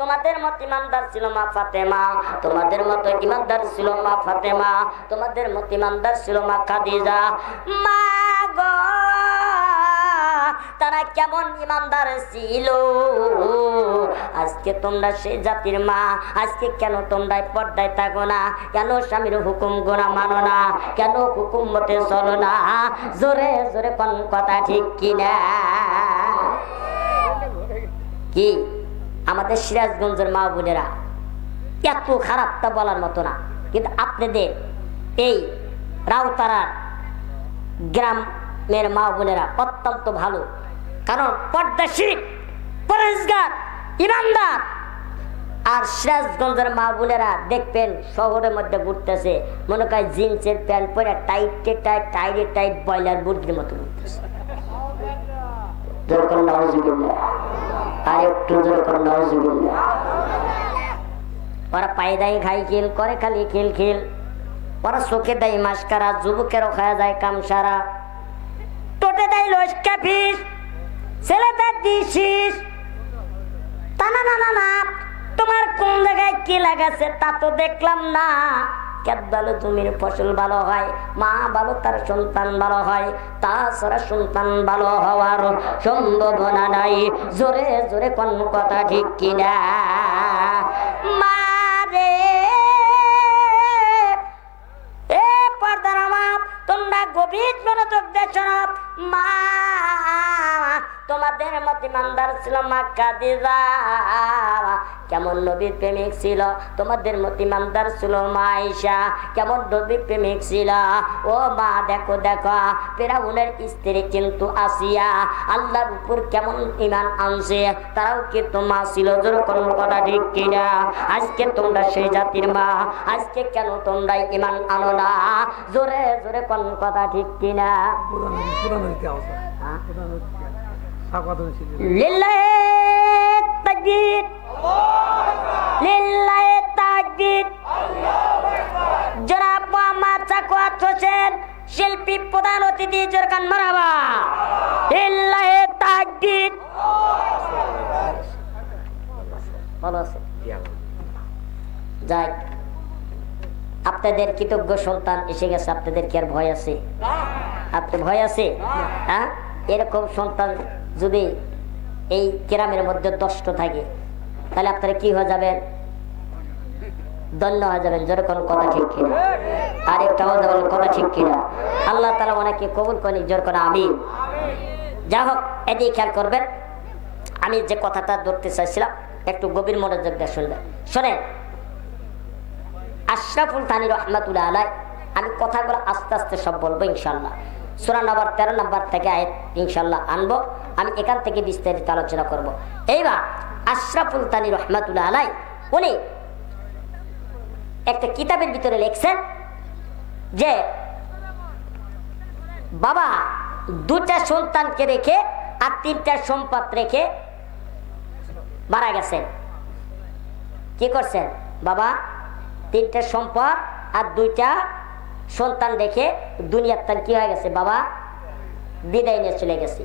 তোমাদের মত ইমানদার ছিল মা ফাতেমা, তোমাদের মত ইমানদার ছিল মা ফাতেমা, তোমাদের মত ইমানদার ছিল মা খাদিজা। মা গো, তারা কেমন ইমানদার ছিল? আজকে তোমরা সেই জাতির মা, আজকে কেন তোমরা পর্দায় থাকো না? কেন স্বামীর হুকুম গোনা মানো না? কেন হুকুম মতে চলো না? জোরে জোরে কোন কথা ঠিক কিনা? কি আমাদের সিরাজগঞ্জের মা বোনেরা এত খারাপ তা বলার মতো না, কিন্তু আপনাদের এই রাউতারার গ্রামের মা বোনেরা অত্যন্ত ভালো, কারণ পর্দাশীল, পরেশগার, ইমানদার। আর সিরাজগঞ্জের মা বোনেরা দেখবেন শহরের মধ্যে ঘুরতেছে, মনে করে জিন্সের প্যান্ট পরে টাইটে টাইট টাইটে টাইট ব্রয়লার মুরগির মতো ঘুরতেছে। আর একটু ওরা পায়ে দেয় খাই খেল করে, খালি খেল খেল, ওরা চোখে দেয় মাস্কারা, যুবকেরও খাওয়া যায় কামসারা, টোটে দেয় লস্কা ফিস, ছেলেদের দিছিস তা না না না না, তোমার কোন জায়গায় কি লাগাছে তা তো দেখলাম না। ক্ষেত ভালো, জমির ফসল ভালো হয়, মা ভালো, তার সন্তান ভালো হয়, তাছাড়া সন্তান ভালো হওয়ার সম্ভাবনা নাই। জোরে জোরে কোন কথা ঠিক কিনা? মা রে এ পর্দার মা, তোমরা গভীর মনোযোগ দেখছো না। মা তোমাদের মত ইমানদার ছিল মা খাদিজা, কেমন নবীর প্রেমিক ছিল। তোমাদের মত ইমানদার ছিল মা আয়েশা, কেমন নবীর প্রেমিক ছিল। ও মা দেখো দেখো, ফিরআউনের স্ত্রী কিন্তু আসিয়া আল্লাহর উপর কেমন ঈমান আনছে, তারাও কিন্তু মা ছিল। জোরে কোন কথা ঠিক কিনা? আজকে তোমরা সেই জাতির মা, আজকে কেন তোমরা ঈমান আনো না? জোরে জোরে কোন কথা ঠিক কিনা? লিল্লাহি তাকবীর, লিল্লাহি তাকবীর। জনাব মোহাম্মদ সাখাওয়াত হোসেন শিল্পী প্রধান অতিথি, জোরকান মারহাবা। লিল্লাহি তাকবীর। ভালো আছে? যাই, আপনাদের কৃতজ্ঞ সন্তান এসে গেছে, আপনাদের কি আর ভয় আছে? আপনার ভয় আছে? হ্যাঁ, এরকম সন্তান যদি এই গ্রামের মধ্যে 10টা থাকে তাহলে আপনারা কি হয়ে যাবেন? ধন্য হয়ে যাবেন। জোরে কোন কথা ঠিক কিনা? আর একটা কথা ঠিক কিনা? আল্লাহ তাআলা অনেকে কবুল করেন। জোর করে আমিন। যা হোক, এদিকে খেয়াল করবেন। আমি যে কথাটা ধরতে চাইছিলাম একটু গভীর মনোযোগ দিয়ে শুনবেন। শোনেন, আশরাফুল থানী রহমাতুল্লাহ আলাইহি, আমি কথাগুলো আস্তে আস্তে সব বলবো ইনশাআল্লাহ। সূরা নবর 13 নম্বর থেকে আয়াত ইনশাআল্লাহ আনবো, আমি এখান থেকে বিস্তারিত আলোচনা করব। এইবার আশরাফুল থানী রহমাতুল্লাহ আলাইহি উনি একটা কিতাবের ভিতরে লিখছেন যে বাবা 2টা সন্তানকে রেখে আর 3টা সম্পদ রেখে মারা গেছেন। কি করছেন? বাবা 3টা সম্পদ আর 2টা সন্তান রেখে দুনিয়ার তার কি হয়ে গেছে? বাবা বিদায় নিয়ে চলে গেছে।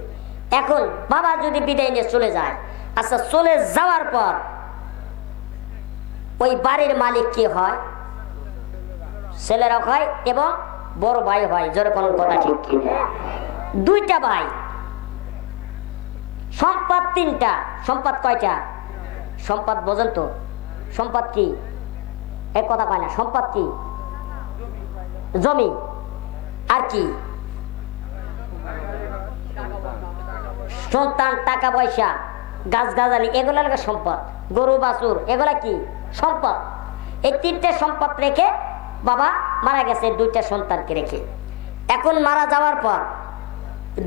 এখন বাবা যদি বিদায় নিয়ে চলে যায়, আচ্ছা চলে যাওয়ার পর ওই বাড়ির মালিক কি হয়? ছেলেরা হয় এবং বড় ভাই হয়। জোরে কোন কথা ঠিক কি? 2টা ভাই, সম্পদ 3টা। সম্পদ কয়টা? সম্পদ বোঝেন তো? সম্পদ কি? এক কথা কয় না। সম্পদ কি? জমি। আর কি? সন্তান, টাকা পয়সা, গাছ গাছালি, এগুলা লাগে সম্পদ। গরু বাছুর, এগুলা কি? সম্পদ। এই 3টে সম্পদ রেখে বাবা মারা গেছে 2টা সন্তানকে রেখে। এখন মারা যাওয়ার পর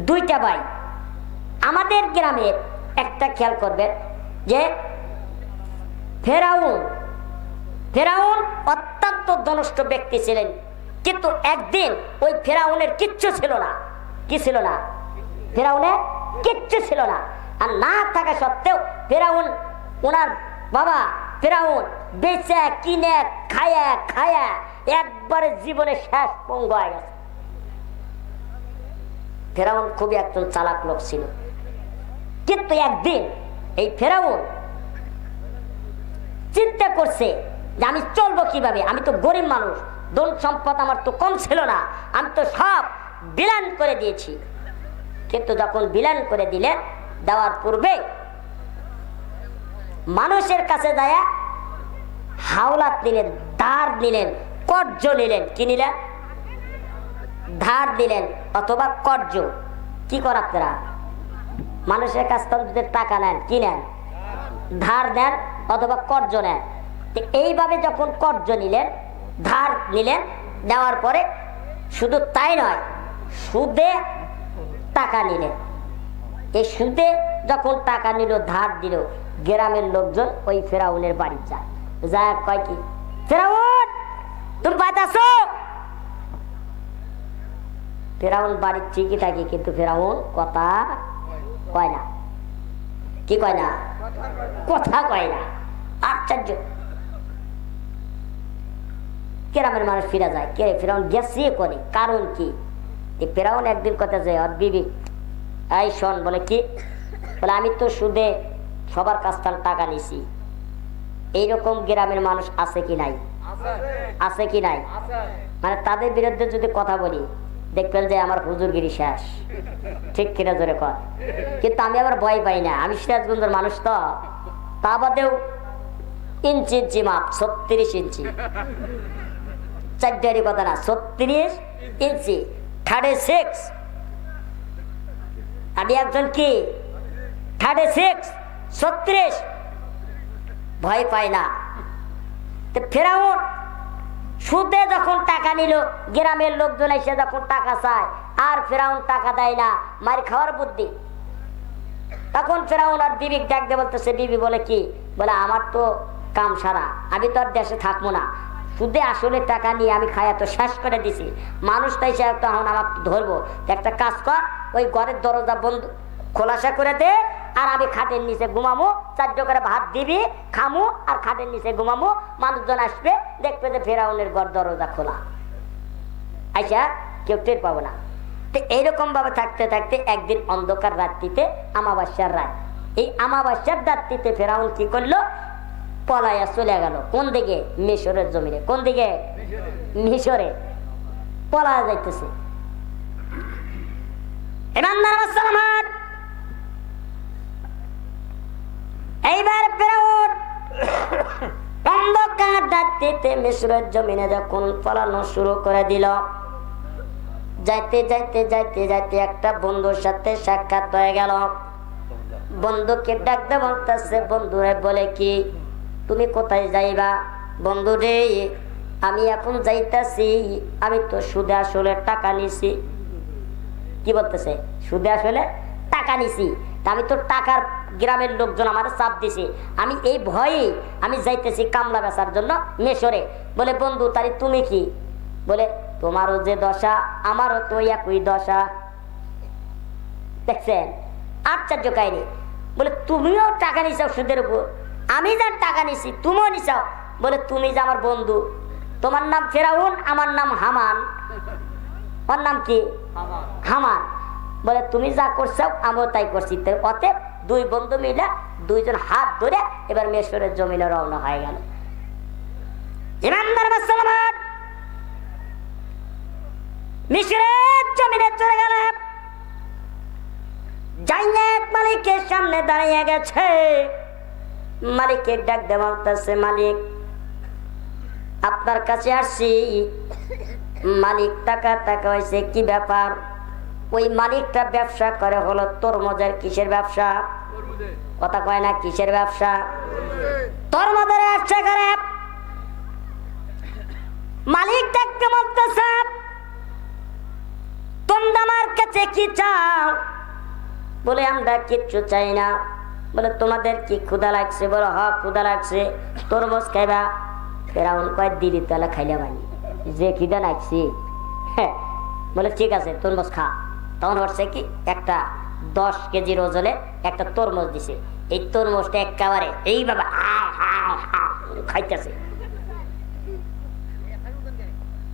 2টা ভাই, আমাদের গ্রামের একটা খেয়াল করবেন যে ফেরাউন অত্যন্ত ধনষ্ট ব্যক্তি ছিলেন, কিন্তু একদিন ওই ফেরাউনের কিচ্ছু ছিল না। কি ছিল না? ফেরাউনের কিচ্ছু ছিল না। আর না থাকা সত্ত্বেও ফেরাউন, ওনার বাবা ফেরাউন বেচে কিনে খায়া খায়া একবারে জীবনে শেষ পঙ্গু হয়ে গেছে। ফেরাউন খুবই একজন চালাক লোক ছিল, কিন্তু একদিন এই ফেরাউন চিন্তা করছে যে আমি চলবো কিভাবে? আমি তো গরিব মানুষ, ধন সম্পদ আমার তো কম ছিল না, আমি তো সব বিলান করে দিয়েছি। কিন্তু যখন বিলান করে দিলেন, দেওয়ার পূর্বে মানুষের কাছে যায় হাওলাত নিলেন, ধার নিলেন, কর্জ নিলেন। কি নিলেন? ধার দিলেন অথবা কর্জ। কি কর আপনারা? মানুষের কাছ থেকে যদি টাকা নেন, কি নেন? ধার দেন অথবা কর্জ নেন। এইভাবে যখন কর্জ নিলেন, ধার নিলেন, নেওয়ার পরে শুধু তাই নয়, সুদে টাকা নিলেন। এই সুদে যখন টাকা নিল, ধার দিল, গ্রামের লোকজন ওই ফেরাউনের বাড়ি যায়। যা কয় কি, ফেরাউন তুমি বাড়িতে আসো। ফেরাউন বাড়ির ঠিকই থাকে, কিন্তু ফেরাউন কথা কয় না। কি কয় না? কথা কয় না। আশ্চর্য। গ্রামের মানুষ ফিরে যায়, কে ফেরাউন গেছে করে, কারণ কি? ফেরাউন একদিন কথা যায় আর বিবি, এই শোন, বলে কি? বলে আমি তো সুদে সবার কাছ থেকে টাকা নিছি, এইরকম গ্রামের মানুষ আছে কি নাই? আছে কি নাই? মানে তাদের বিরুদ্ধে যদি কথা বলি দেখবেন যে আমার হুজুরগিরি শেষ, ঠিক কিনা জোরে কর। কিন্তু আমি আবার ভয় পাই না, আমি সিরাজগঞ্জের মানুষ তো, তা বাদেও ইঞ্চি ইঞ্চি মাপ 36 ইঞ্চি, চারটারি কথা না, 36 ইঞ্চি 36। আমি একজন কি 36 36, ভয় পাই না। ফেরাউন সুদে যখন টাকা নিল, গ্রামের লোকজন এসে যখন টাকা চায় আর ফেরাউন টাকা দেয় না, মার খাওয়ার বুদ্ধি। তখন ফেরাউন আর বিবি ডাক দিয়ে বলতেছে, বিবি বলে কি, বলে আমার তো কাম সারা, আমি তো আর দেশে থাকবো না, সুদে আসলে টাকা নিয়ে আমি খায়া তো শেষ করে দিছি, মানুষ তাই সে এখন আমার ধরবো, একটা কাজ কর, ওই ঘরের দরজা বন্ধ খোলাসা করে দে, আর আমি খাটের নিচে ঘুমামো, 4 করে ভাত দিবি, খামু আর খাটের নিচে ঘুমামো, মানুষজন আসবে দেখবে যে ফেরাউনের ঘর দরজা খোলা, আচ্ছা কেউ টের পাবো না। তো এইরকম ভাবে থাকতে থাকতে একদিন অন্ধকার রাত্রিতে, আমাবস্যার রাত, এই আমাবস্যার রাত্রিতে ফেরাউন কি করলো, পলাইয়া চলে গেল। কোন দিকে? মিশরের জমিনে। কোন দিকে? মিশরে পলায়া যাইতেছে। এইবার ফেরাউন অন্ধকার রাত্রিতে মিশরের জমিনে যখন পলানো শুরু করে দিল, যাইতে যাইতে যাইতে যাইতে একটা বন্ধুর সাথে সাক্ষাৎ হয়ে গেল। বন্ধুকে ডাকতে বলতেছে, বন্ধুরে বলে কি, তুমি কোথায় যাইবা? বন্ধু রে, আমি এখন যাইতাছি, আমি তো সুদে আসলে টাকা নিছি। কি বলতেছে? সুদে আসলে টাকা নিছি, আমি তো টাকার গ্রামের লোকজন আমার চাপ দিছি, আমি এই ভয়ে আমি যাইতেছি কামলা বেচার জন্য মেশরে। বলে বন্ধু তারি তুমি কি? বলে তোমারও যে দশা আমারও তো একই দশা। দেখছেন আশ্চর্য কাহিনী। বলে তুমিও টাকা নিছাও সুদের উপর, আমি যার টাকা নিছি তুমিও নিছাও। বলে তুমি যে আমার বন্ধু, তোমার নাম ফেরাউন, আমার নাম হামান। ওর নাম কি? হামান। বলে তুমি যা করছো আমিও তাই করছি। অতএব 2 বন্ধু মিলে 2জন হাত ধরে এবার মিশরের জমিনে রওনা হয়ে গেল। ইমানদার মুসলমান মিশরের জমিনে চলে গেল। জান্নাত মালিকের সামনে দাঁড়িয়ে গেছে। মালিককে ডাক দিয়ে বলতেছে, মালিক আপনার কাছে আসছি। মালিক টাকা টাকা হয়েছে, কি ব্যাপার? ওই মালিকটা ব্যবসা করে হলো তরমুজের। কিসের ব্যবসা? কথা কয় না, কিসের ব্যবসা? তরমুজের ব্যবসা করে। মালিক ডাকতে বলতেছে, তোমরা আমার কাছে কি চাও? বলে আমরা কিচ্ছু চাই না। বলে তোমাদের কি ক্ষুধা লাগছে? বলে হ ক্ষুধা লাগছে, তরমুজ খাইবা। ফেরাউন কয় দিলি তাহলে খাইলে বানি, যে খিদা লাগছি। হ্যাঁ বলে ঠিক আছে তরমুজ খা। তখন হচ্ছে কি একটা 10 কেজির ওজনে একটা তরমুজ দিছে। এই তরমুজটা একেবারে এইভাবে খাইতেছে।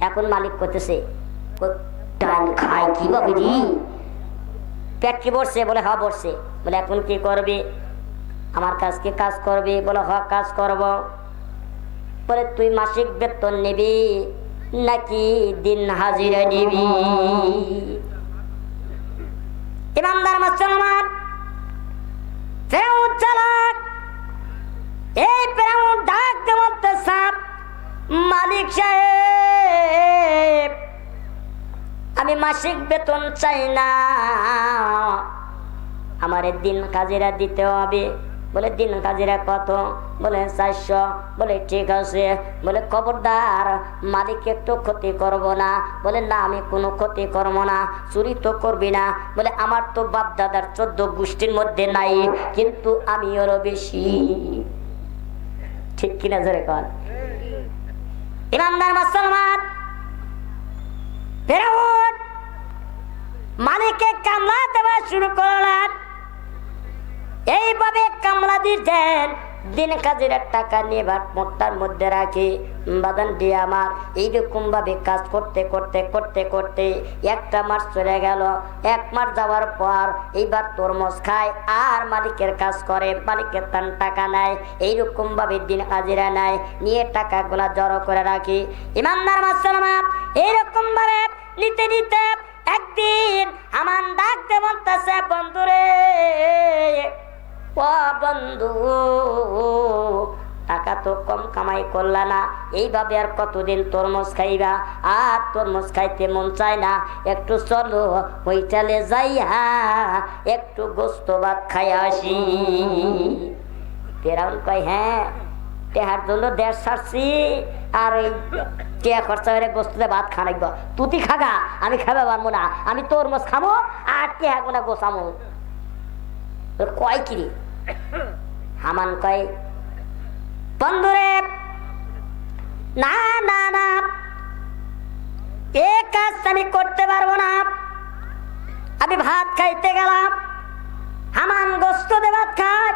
এখন মালিক করতেছে, খাই কিভাবে রে? পেট কি বসছে? বলে হ্যাঁ বসছে। বলে এখন কি করবে? আমার কাজকে কাজ করবে? বলে হ্যাঁ কাজ করব। বলে তুই মাসিক বেতন নিবি নাকি দিন হাজিরা নিবি? ইমানদার মুসলমান, ফেরাউন চালাক। এই ফেরাউন ডাক দিয়ে বলতেছে, মালিক সাহেব আমি মাসিক বেতন চাই না, আমার দিন হাজিরা দিতে হবে। বলে দিন হাজিরা কত? বলে 400। বলে ঠিক আছে। বলে খবরদার মালিক একটু ক্ষতি করব না। বলে না আমি কোনো ক্ষতি করব না। চুরি তো করবি না। বলে আমার তো বাপ দাদার 14 গোষ্ঠীর মধ্যে নাই, কিন্তু আমি আরো বেশি। ঠিক কিনা জোরে কর। ইমানদার মুসলমান, ফেরাউন মালিককে কামলা দেওয়া শুরু করলেন। এইভাবে কামলা দিতেন দিন কাজের টাকা নিয়ে ভাত মোটটার মধ্যে রাখি বাদান দিয়ে আমার এইরকম ভাবে কাজ করতে করতে করতে করতে একটা মাস চলে গেল। 1 মাস যাওয়ার পর এইবার তরমুজ খায় আর মালিকের কাজ করে, মালিকের তার টাকা নেয়, এইরকম ভাবে দিন হাজিরা নেয়, নিয়ে টাকাগুলা জড়ো করে রাখি। ইমানদার মুসলমান এইরকম ভাবে নিতে নিতে একদিন আমার ডাক দিয়ে বলতেছে, বন্ধুরে ও বন্ধু, টাকা তো কম কামাই করলা না, এইভাবে আর কতদিন তরমুজ খাইবা? আর তরমুজ খাইতে মন চায় না, একটু চলো ওইটালে যাইয়া একটু গোস্ত ভাত খাই আসি। ফেরাউন কয়, হ্যাঁ টেহার জন্য দেশ ছাড়ছি, আর ওই টিয়া খরচা করে গোস্তে ভাত খানাইব, তুই খাগা, আমি খাবে পারবো না, আমি তরমুজ খাবো আর টেহা গোনা গোসামো। কয় কিরে? হামান কয়, বন্ধুরে না না না, এ কাজ আমি করতে পারবো না, আমি ভাত খাইতে গেলাম, হামান গোস্ত দিয়ে ভাত খায়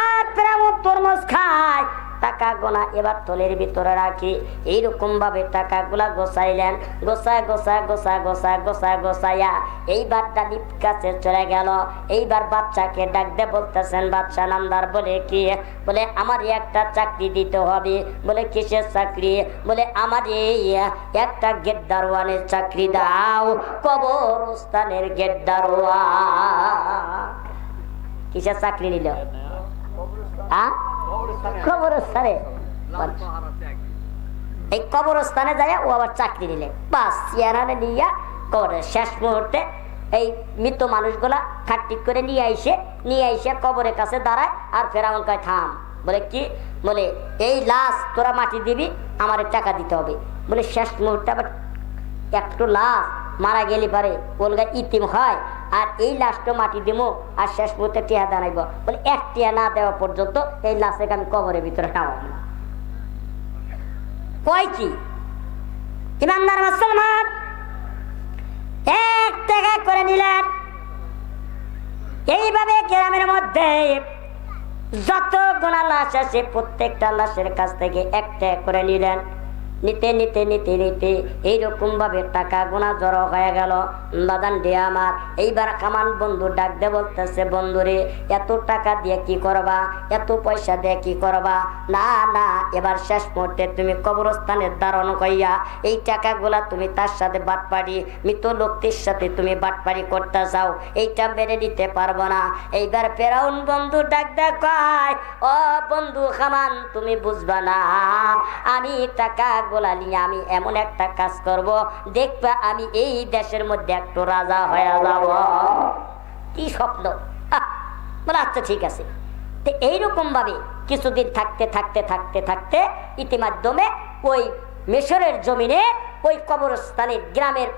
আর ফেরাউন তরমুজ খায়, টাকা গোনা এবার থলের ভিতরে রাখি। এইরকম ভাবে টাকাগুলা গোছাইলেন, গোছায় গোছায় গোছায় গোছায় গোছায় গোছাইয়া এইবার দাদির কাছে চলে গেল। এইবার বাচ্চাকে ডাক দিয়ে বলতেছেন, বাচ্চা নামদার, বলে কি? বলে আমার একটা চাকরি দিতে হবে। বলে কিসের চাকরি? বলে আমার এই একটা গেট দারোয়ানের চাকরি দাও, কবরস্থানের গেট দারোয়ান। কিসের চাকরি নিল? কবরস্থানে। এই কবরস্থানে যায় ও আবার চাকরি নিলে, বাস চেয়ারানে নিয়ে কবরের শেষ মুহূর্তে এই মৃত মানুষগুলা খাট্টি করে নিয়ে আইসে কবরের কাছে দাঁড়ায়। আর ফেরাউন কয়, থাম। বলে কি? বলে এই লাশ তোরা মাটি দিবি, আমার টাকা দিতে হবে। বলে শেষ মুহূর্তে আবার একটু লাশ মারা গেলে পারে ওলগা ইতিম হয়, আর এই লাশটা মাটি দেবো আর শেষ মুহূর্তে টিয়া দাঁড়াইব। বলে 1 টিয়া না দেওয়া পর্যন্ত এই লাশকে আমি কবরের ভিতরে নামাবো না। কয় কি? ইমানদার মুসলমান 1 টাকা করে নিলেন। এইভাবে গ্রামের মধ্যে যত গোনা লাশ আছে প্রত্যেকটা লাশের কাছ থেকে 1 টাকা করে নিলেন। নিতে নিতে নিতে নিতে এইরকম ভাবে টাকা গোনা জড়ো হয়ে গেল। বাদান দিয়ে আমার এইবার কামান বন্ধু ডাক দিয়ে বলতেছে, বন্ধুরে এত টাকা দিয়ে কি করবা, এত পয়সা দিয়ে কি করবা? না না, এবার শেষ মুহূর্তে তুমি কবরস্থানের দারণ কইয়া এই টাকাগুলা তুমি তার সাথে বাটপাড়ি, মৃত লোকটির সাথে তুমি বাটপাড়ি করতে চাও, এইটা মেনে নিতে পারবো না। এইবার ফেরাউন বন্ধু ডাক দিয়ে কয়, ও বন্ধু কামান, তুমি বুঝবা না, আমি টাকা গোলা নিয়ে আমি এমন একটা কাজ করব, দেখবা আমি এই দেশের মধ্যে একটু রাজা হয়ে যাব। কি স্বপ্ন! বলে আচ্ছা ঠিক আছে। তো এইরকম ভাবে কিছুদিন থাকতে থাকতে থাকতে থাকতে ইতিমাধ্যমে ওই মিশরের জমিনে ওই কবরস্থানের গ্রামের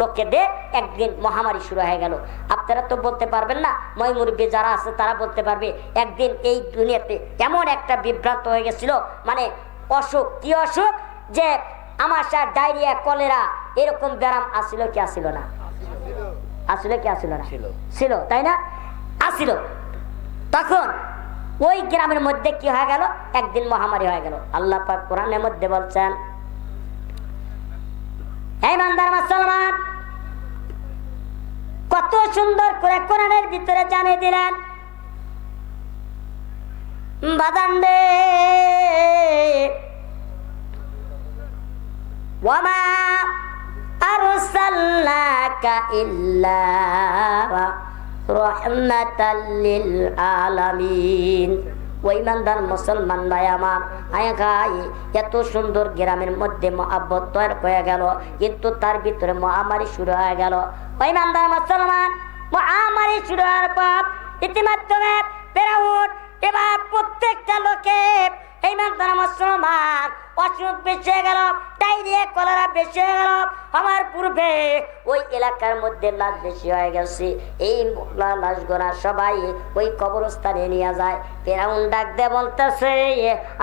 লোকেদের একদিন মহামারী শুরু হয়ে গেল। আপনারা তো বলতে পারবেন না, মই মুরব্বী যারা আছে তারা বলতে পারবে। একদিন এই দুনিয়াতে এমন একটা বিভ্রান্ত হয়ে গেছিল, মানে অসুখ, কি অসুখ, যে আমাশা, ডায়রিয়া, কলেরা এরকম ব্যারাম আসিল কি আসিল না? আসিল কি আসিল না? ছিল, তাই না? আসিল। তখন ওই গ্রামের মধ্যে কি হয়ে গেল? একদিন মহামারী হয়ে গেল। আল্লাহ পাক কোরআনের মধ্যে বলছেন, এই ইমানদার মুসলমান, কত সুন্দর করে কোরআনের ভিতরে জানিয়ে দিলেন, বাদান্ডে ওয়ামা আরসালনাকা ইল্লা রাহমাতাল লিল আলামিন। ওই ইমানদার মুসলমান ভাই আমার, এত সুন্দর গ্রামের মধ্যে মহব্বত তৈরি হয়ে গেল, কিন্তু তার ভিতরে মহামারী শুরু হয়ে গেল। ওই ইমানদার মুসলমান, মহামারী শুরু হওয়ার পর ইতিমধ্যে ফেরাউন এবার প্রত্যেকটা লোকে এই ইমানদার মুসলমান অসুখ বেঁচে গেল, ডায়রিয়া, কলেরা বেঁচে গেল, আমার পূর্বে ওই এলাকার মধ্যে লাশ বেশি হয়ে গেছে, এই লাশ গোনা সবাই ওই কবরস্থানে নিয়ে যায়। ফেরাউন ডাক দে বলতেছে,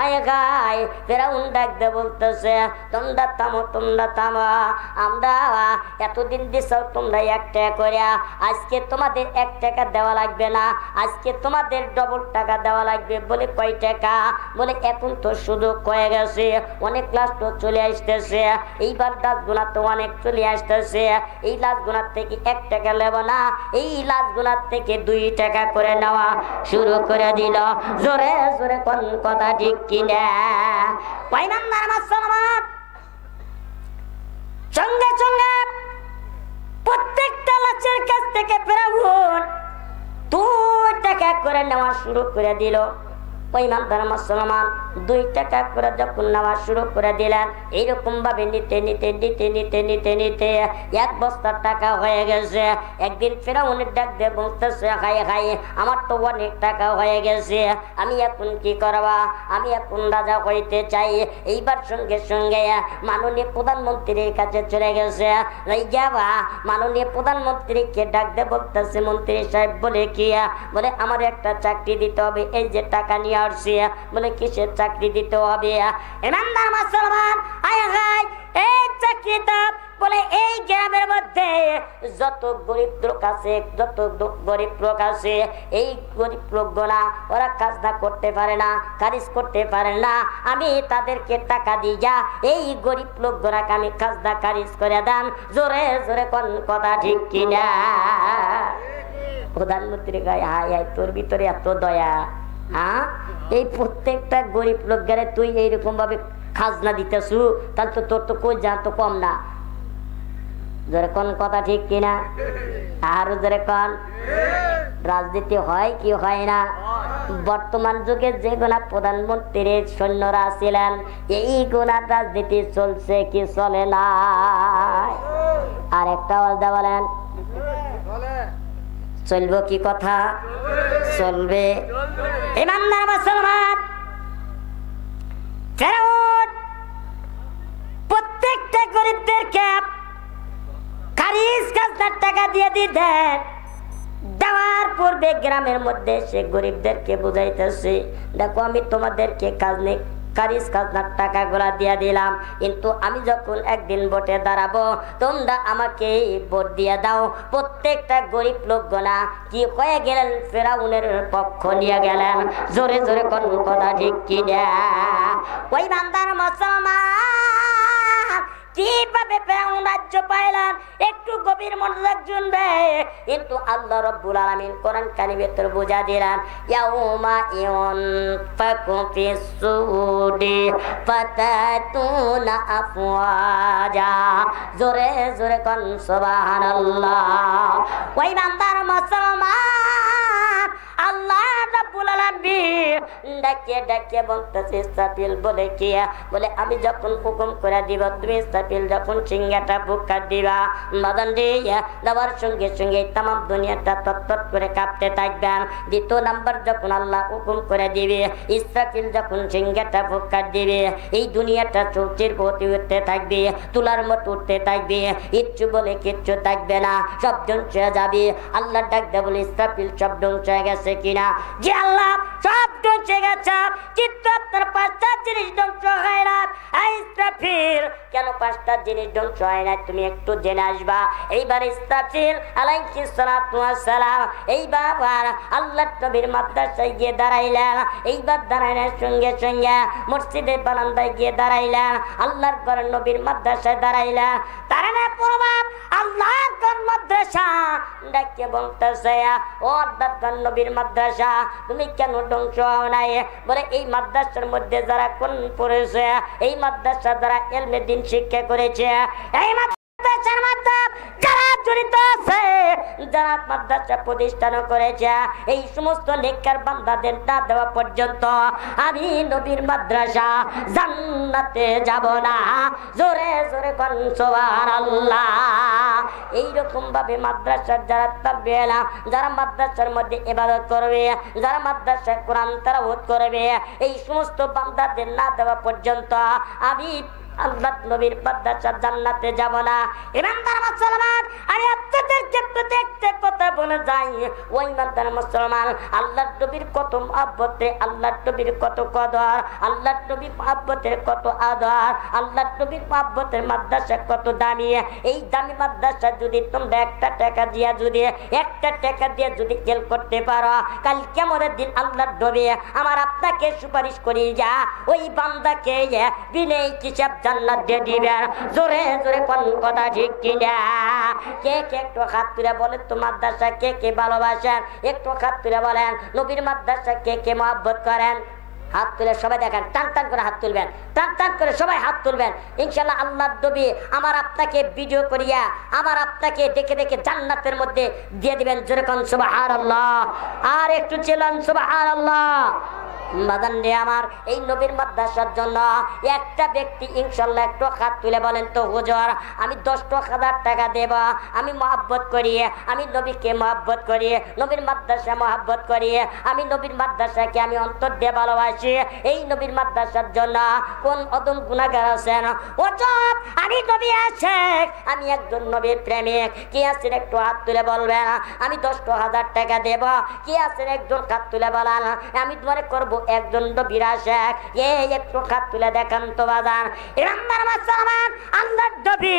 আয় গায়, ফেরাউন ডাক দে বলতেছে, তোমরা থামো, তোমরা থামো, আমরা এতদিন দিছ তোমরা 1 টাকা করে, আজকে তোমাদের 1 টাকা দেওয়া লাগবে না, আজকে তোমাদের ডবল টাকা দেওয়া লাগবে। বলে কয় টাকা? বলে এখন তো সুযোগ হয়ে গেছে, অনেক লাশ তো চলে আসতেছে, এইবার লাশ গুনা তো অনেক চলে আসতেছে, এই লাশ গুনার থেকে 1 টাকা নেব না, এই লাশ গুনার থেকে 2 টাকা করে নেওয়া শুরু করে দিল। জোরে জোরে কোন কথা ঠিক কিনা? সঙ্গে সঙ্গে প্রত্যেকটা লাশের কাছ থেকে ফেরাউন 2 টাকা করে নেওয়া শুরু করে দিল। ওই ইমানদার মুসলমান 2 টাকা করে যখন নেওয়া শুরু করে দিলেন, এইরকম ভাবে নিতে নিতে নিতে নিতে নিতে নিতে 1 বস্তা টাকা হয়ে গেছে। একদিন ফেরাউনের ডাক দিয়ে বলতেছে, হাই হাই, আমার তো অনেক টাকা হয়ে গেছে, আমি এখন কি করবা? আমি এখন রাজা হইতে চাই। এইবার সঙ্গে সঙ্গে মাননীয় প্রধানমন্ত্রীর কাছে চলে গেছে। যাবা মাননীয় প্রধানমন্ত্রীকে ডাক দিয়ে বলতেছে, মন্ত্রী সাহেব বলে কি? বলে আমার একটা চাকরি দিতে হবে, এই যে টাকা নিয়ে আসছি। বলে কিসের চাকরি দিতে হবে? ইমানদার মুসলমান, আয় হায়, এই চাকরিটা বলে এই গ্রামের মধ্যে যত গরিব লোক আছে, যত গরিব লোক আছে, এই গরিব লোকগুলা ওরা কাজ না করতে পারে না, কাজ করতে পারে না, আমি তাদেরকে টাকা দিয়া এই গরিব লোকগুলাকে আমি কাজ না কাজ করে দেন। জোরে জোরে কোন কথা ঠিক কিনা? প্রধানমন্ত্রী গায়ে হাই হাই, তোর ভিতরে এত দয়া, হ্যাঁ? এই প্রত্যেকটা গরিব লোকগারে তুই এইরকম ভাবে খাজনা দিতেছু, তাহলে তো তোর তো কই যা তো কম না। জোরে কোন কথা ঠিক কিনা? আরো জোরে কোন। রাজনীতি হয় কি হয় না? বর্তমান যুগে যে গোনা প্রধানমন্ত্রীর সৈন্যরা ছিলেন, এই গোনা রাজনীতি চলছে কি চলে না? আর একটা আওয়াজটা বলেন, চলবো কি কথা? চলবে। ইমানদার মুসলমান, ফেরাউন প্রত্যেকটা গরিবদেরকে খারিজ খাজনার টাকা দিয়ে দিতেন। দেওয়ার পূর্বে গ্রামের মধ্যে সে গরিবদেরকে বুঝাইতেছে, দেখো আমি তোমাদেরকে খারিজ খাজনার টাকাগুলা দিয়ে দিলাম, কিন্তু আমি যখন একদিন ভোটে দাঁড়াবো তোমরা আমাকে ভোট দিয়ে দাও। প্রত্যেকটা গরিব লোকগুলা কি হয়ে গেলেন? ফেরাউনের পক্ষ নিয়ে গেলেন। জোরে জোরে কোন কথা ঠিক কিনা? ওই বান্দার মুসলমান কিভাবে ফেরাউন রাজ্য পাইলেন? একটু গভীর মনোযোগ শুনবে। কিন্তু আল্লাহ রাব্বুল আলামিন কোরআন কারিমের ভিতর বুঝা দিলেন, ইয়াউমা ইউনফাকু ফিস-সূরি ফাতাতুনা আফওয়াজা। জোরে জোরে কোন সুবহানাল্লাহ। ওই বান্দার মুসলমান, আল্লাহ রাব্বুল আলামিন ডাকে ডাকে বলতেছে, ইসরাফিল বলে কি? বলে আমি যখন হুকুম করে দিব, তুমি ইসরাফিল যখন সিংহাটা বুকা দিবা, বাদান দিয়ে দেওয়ার সঙ্গে সঙ্গে তাম দুনিয়াটা তৎপর করে কাঁপতে থাকবেন। 2 নাম্বার যখন আল্লাহ হুকুম করে দিবে, ইসরাফিল যখন সিংহাটা বুকা দিবে, এই দুনিয়াটা চৌচির গতি উঠতে থাকবে, তুলার মতো উঠতে থাকবে, ইচ্ছু বলে কিচ্ছু থাকবে না, সব ধ্বংস হয়ে যাবে। আল্লাহ ডাক দে বলে, ইসরাফিল সব ধ্বংস হয়ে গেছে কিনা? যে আল্লাহ সব ধ্বংস হয়ে গেছে, কিন্তু আপনার 5টা জিনিস ধ্বংস হয় না। ইসরাফিল কেন 5টা জিনিস ধ্বংস হয় না? তুমি একটু জেনে আসবা। এইবার ইসরাফিল আলাইহিস সালাতু ওয়াস সালাম এইবার আল্লাহর নবীর মাদ্রাসায় গিয়ে দাঁড়াইলেন। এইবার দাঁড়ানোর সঙ্গে সঙ্গে মসজিদের বারান্দায় গিয়ে দাঁড়াইলেন, আল্লাহর ঘর নবীর মাদ্রাসায় দাঁড়াইলেন। দাঁড়ানোর পর আল্লাহর ঘর মাদ্রাসা ডাকে বলতেছে, ও আল্লাহর নবীর মাদ্রাসা, তুমি কেন ধ্বংস হও নাই? বলে এই মাদ্রাসার মধ্যে যারা কোন পড়েছে, এই মাদ্রাসা যারা ইলমে দ্বীন শিক্ষা করেছে, এই মাদ্রাসার মধ্যে যারা জড়িত আছে, যারা মাদ্রাসা প্রতিষ্ঠান করেছে, এই সমস্ত নেককার বান্দাদের না দেওয়া পর্যন্ত আমি নবীর মাদ্রাসা জান্নাতে যাব না। জোরে জোরে কোন সুবহানাল্লাহ। এইরকম ভাবে মাদ্রাসার যারা তাবেলা, যারা মাদ্রাসার মধ্যে ইবাদত করবে, যারা মাদ্রাসায় কোরআন তেলাওয়াত করবে, এই সমস্ত বান্দাদের না দেওয়া পর্যন্ত আমি আল্লাহ নবীর মাদ্রাসা জান্নাতে যাব না। ইমানদার মুসলমান, আমি আপনাদেরকে একটু দেখতে কথা বলে যাই। ওই ইমানদার মুসলমান, আল্লাহ নবীর কত মহব্বতে, আল্লাহ নবীর কত কদর, আল্লাহ নবীর মহব্বতের কত আদর, আল্লাহ নবীর মহব্বতের মাদ্রাসা কত দামি। এই দামি মাদ্রাসা যদি তোমরা একটা টাকা দিয়ে যদি খেল করতে পারো, কাল কিয়ামতের দিন আল্লাহ নবী আমার আপনাকে সুপারিশ করি যা ওই বান্দাকে বিনা হিসাব জান্নাত দিয়ে দিবেন। জোরে জোরে কোন কথা ঠিক কিনা? কে কে একটু হাত তুলে বলেন তো মাদ্রাসা কে কে ভালোবাসেন? একটু হাত তুলে বলেন নবীর মাদ্রাসা কে কে মহব্বত করেন? হাত তুলে সবাই দেখেন, টান টান করে হাত তুলবেন, টান টান করে সবাই হাত তুলবেন। ইনশাআল্লাহ আল্লাহর নবী আমার আপনাকে ভিডিও করিয়া আমার আপনাকে দেখে দেখে জান্নাতের মধ্যে দিয়ে দিবেন। যেরকম সুবহানাল্লাহ, আর একটু চিল্লান সুবহানাল্লাহ। বাদান রে আমার, এই নবীর মাদ্রাসার জন্য একটা ব্যক্তি ইনশাআল্লাহ একটু হাত তুলে বলেন তো হুজুর আমি 10,000 টাকা দেব, আমি মহব্বত করি, আমি নবীকে মহব্বত করি, নবীর মাদ্রাসা মহব্বত করি, আমি নবীর মাদ্রাসাকে আমি অন্তর দিয়ে ভালোবাসি। এই নবীর মাদ্রাসার জন্য কোন অদম গুনাহগার আছেন? ওজব আমি নবী আশেক, আমি একজন নবীর প্রেমিক। কি আছেন একটু হাত তুলে বলবেন আমি 10,000 টাকা দেব? কি আছেন একজন হাত তুলে বলেন আমি মনে করব একজন নবীর আশেক? একটু হাত তুলে দেখান তো বাজান। ইমানদার মুসলমান, আল্লাহর নবী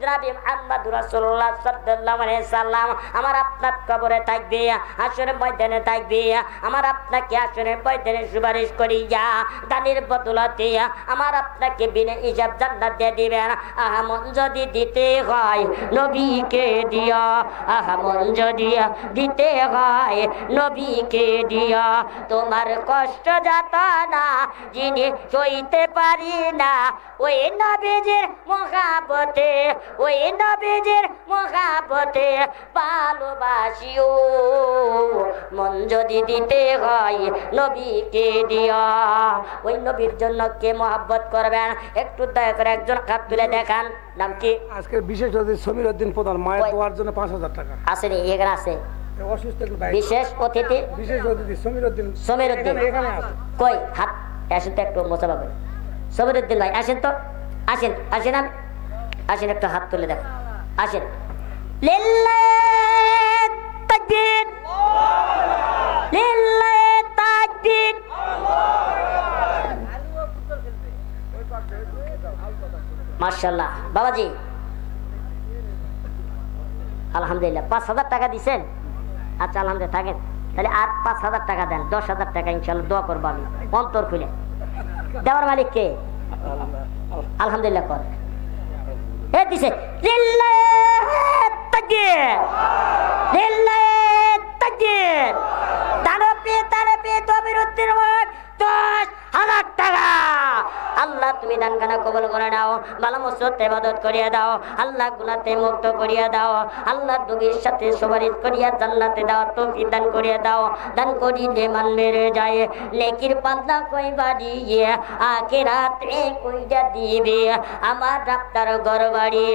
জনাব মুহাম্মদ রাসূলুল্লাহ সাল্লাল্লাহু আলাইহি সাল্লাম আমার আপনার কবরে থাকবে, হাশরের ময়দানে থাকবে, আমার আপনাকে হাশরের ময়দানে সুপারিশ করিয়া দানের বদলতে আমার আপনাকে বিনা হিসাব জান্নাত দিয়ে দিবেন। আহা মন যদি দিতে হয় নবীকে দিও, আহা মন যদি দিতে হয় নবীকে দিও। তোমার কষ্ট যাতনা যিনি সইতে পারি না, ওই নবীজির মহব্বতে, ওই নবীজির মহব্বতে ভালোবাসিও। মন যদি দিতে হয় নবীকে দিও। ওই নবীর জন্য কে মহব্বত করবেন একটু দয়া করে একজন হাত তুলে দেখান। নাম কি? আজকে বিশেষ অতিথি সমীর উদ্দিন প্রধান, মায়ের দোয়ার জন্য 5,000 টাকা। আছে নি? এখানে আছে অসুস্থ বিশেষ অতিথি, বিশেষ অতিথি সমীর উদ্দিন এখানে আছে। কই হাত আসেন তো একটু মোছা পাবেন। সমীর উদ্দিন ভাই আসেন তো, আসেন আসেন, আমি আসেন একটু হাত তুলে দেখ, আসেন। লিল্লাহি তাকবীর, লিল্লাহি তাকবীর। মাশাআল্লাহ বাবাজি, আলহামদুলিল্লাহ 5,000 টাকা দিছেন। আচ্ছা আলহামদুলিল্লাহ থাকেন, তাহলে আর 5,000 টাকা দেন, 10,000 টাকা ইনশাআল্লাহ দোয়া করবো আমি অন্তর খুলে। দেওয়ার মালিক কে? আলহামদুলিল্লাহ কর এ দিছে। লিল্লাহি তাকবীর, লিল্লাহি তাকবীর। তারপে তবির উদ্দিন 10,000 টাকা। আল্লাহ তুমি দান খানা কবুল করে দাও, ভালো মসজিদ ইবাদত করিয়া দাও, আল্লাহ গুনাহতে মুক্ত করিয়া দাও, আল্লাহ নবীর সাথে সুপারিশ করিয়া জান্নাতে দাও তৌফিক দান করিয়া দাও। দান করিলে মান বেড়ে যায়, নেকির পাল্লা কইবা দিয়ে আখিরাতে কইরা দিবে আমার আপনার ঘর বাড়ি।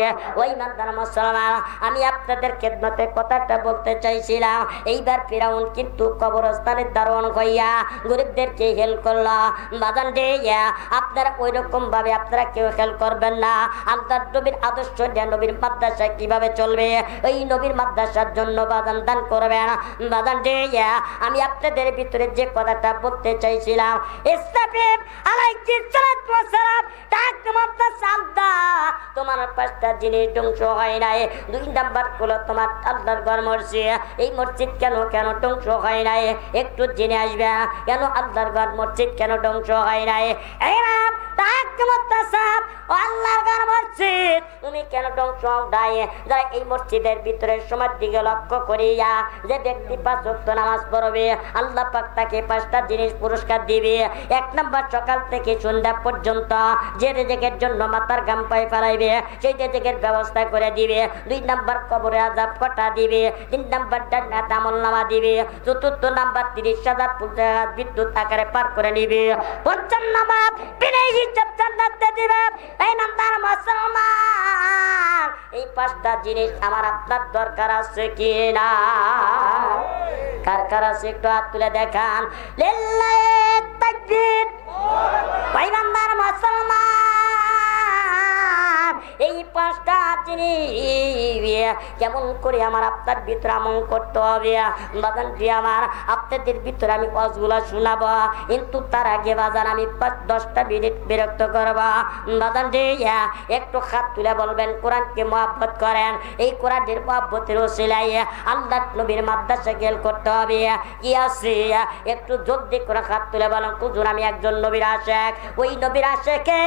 ওই মানদার মুসলমান, আমি আপনাদের খেদমতে কথাটা বলতে চাইছিলাম। এইবার ফিরাউন কিন্তু কবরস্থানের দারোয়ান কইয়া গরিবদেরকে হেল্প করলো। বাজান দে আপনারা ওই রকম ভাবে আপনারা কেউ খেয়াল করবেন না। আল্লাহর নবীর আদর্শ নবীর মাদ্রাসা কিভাবে চলবে, এই নবীর মাদ্রাসার জন্য বাজান দান করবেন। বাজান দে আমি আপনাদের ভিতরে যে কথাটা বলতে চাইছিলাম, ইসলাম আলাইহিস সালাতু ওয়াস সালাম তোমার 5টা জিনিস ধ্বংস হয় নাই। 2 নাম্বার হলো তোমার আল্লাহর ঘর মসজিদ। এই মসজিদ কেন কেন ধ্বংস হয় নাই একটু জেনে আসবে। কেন আল্লাহর ঘর মসজিদ কেন ধ্বংস হয় নাই? আল্লাহর ঘর মসজিদ তুমি কেন ধ্বংস হয়? যারা এই মসজিদের ভিতরে সময় দিকে লক্ষ্য করিয়া যে ব্যক্তি 5 ওয়াক্ত নামাজ পড়বে, আল্লাহ পাক তাকে 5টা জিনিস পুরস্কার দিবে। 1 নাম্বার সকাল থেকে সন্ধ্যা পর্যন্ত যে রিজিকের জন্য মাথার ঘাম পায়ে ফেলাইবে সেই রিজিকের ব্যবস্থা করে দিবে। 2 নাম্বার কবরে আযাব কাটা দিবে। 3 নাম্বার জান্নাত আমলনামা দিবে। 4 নাম্বার 30,000 ফুলজাত বিদ্যুৎ আকারে পার করে নিবে। 5 নাম্বার বিনা হিসাব জান্নাত দিবে। এই নাম্বার মুসলমান, এই 5টা জিনিস আমার আপনার দরকার আছে কি না? কার কার আছে একটু হাত তুলে দেখান। লিল্লাহি তাকবীর। ভাই নাম্বার মুসলমান, কেমন করে আমার আপনার ভিতরে আমল করতে হবে বাজান জি আমার আপনাদের ভিতরে আমি ওয়াজগুলা শোনাবো কিন্তু তার আগে বাজান আমি 5-10টা মিনিট বিরক্ত করবো বাজান জি একটু হাত তুলে বলবেন কোরআনকে মহব্বত করেন এই কোরআনের মহব্বতের ওসিলায় আল্লাহর নবীর মাদ্রাসা গেল করতে হবে কি আছে একটু জলদি করে হাত তুলে বলেন হুজুর আমি একজন নবীর আশিক ওই নবীর আশিকে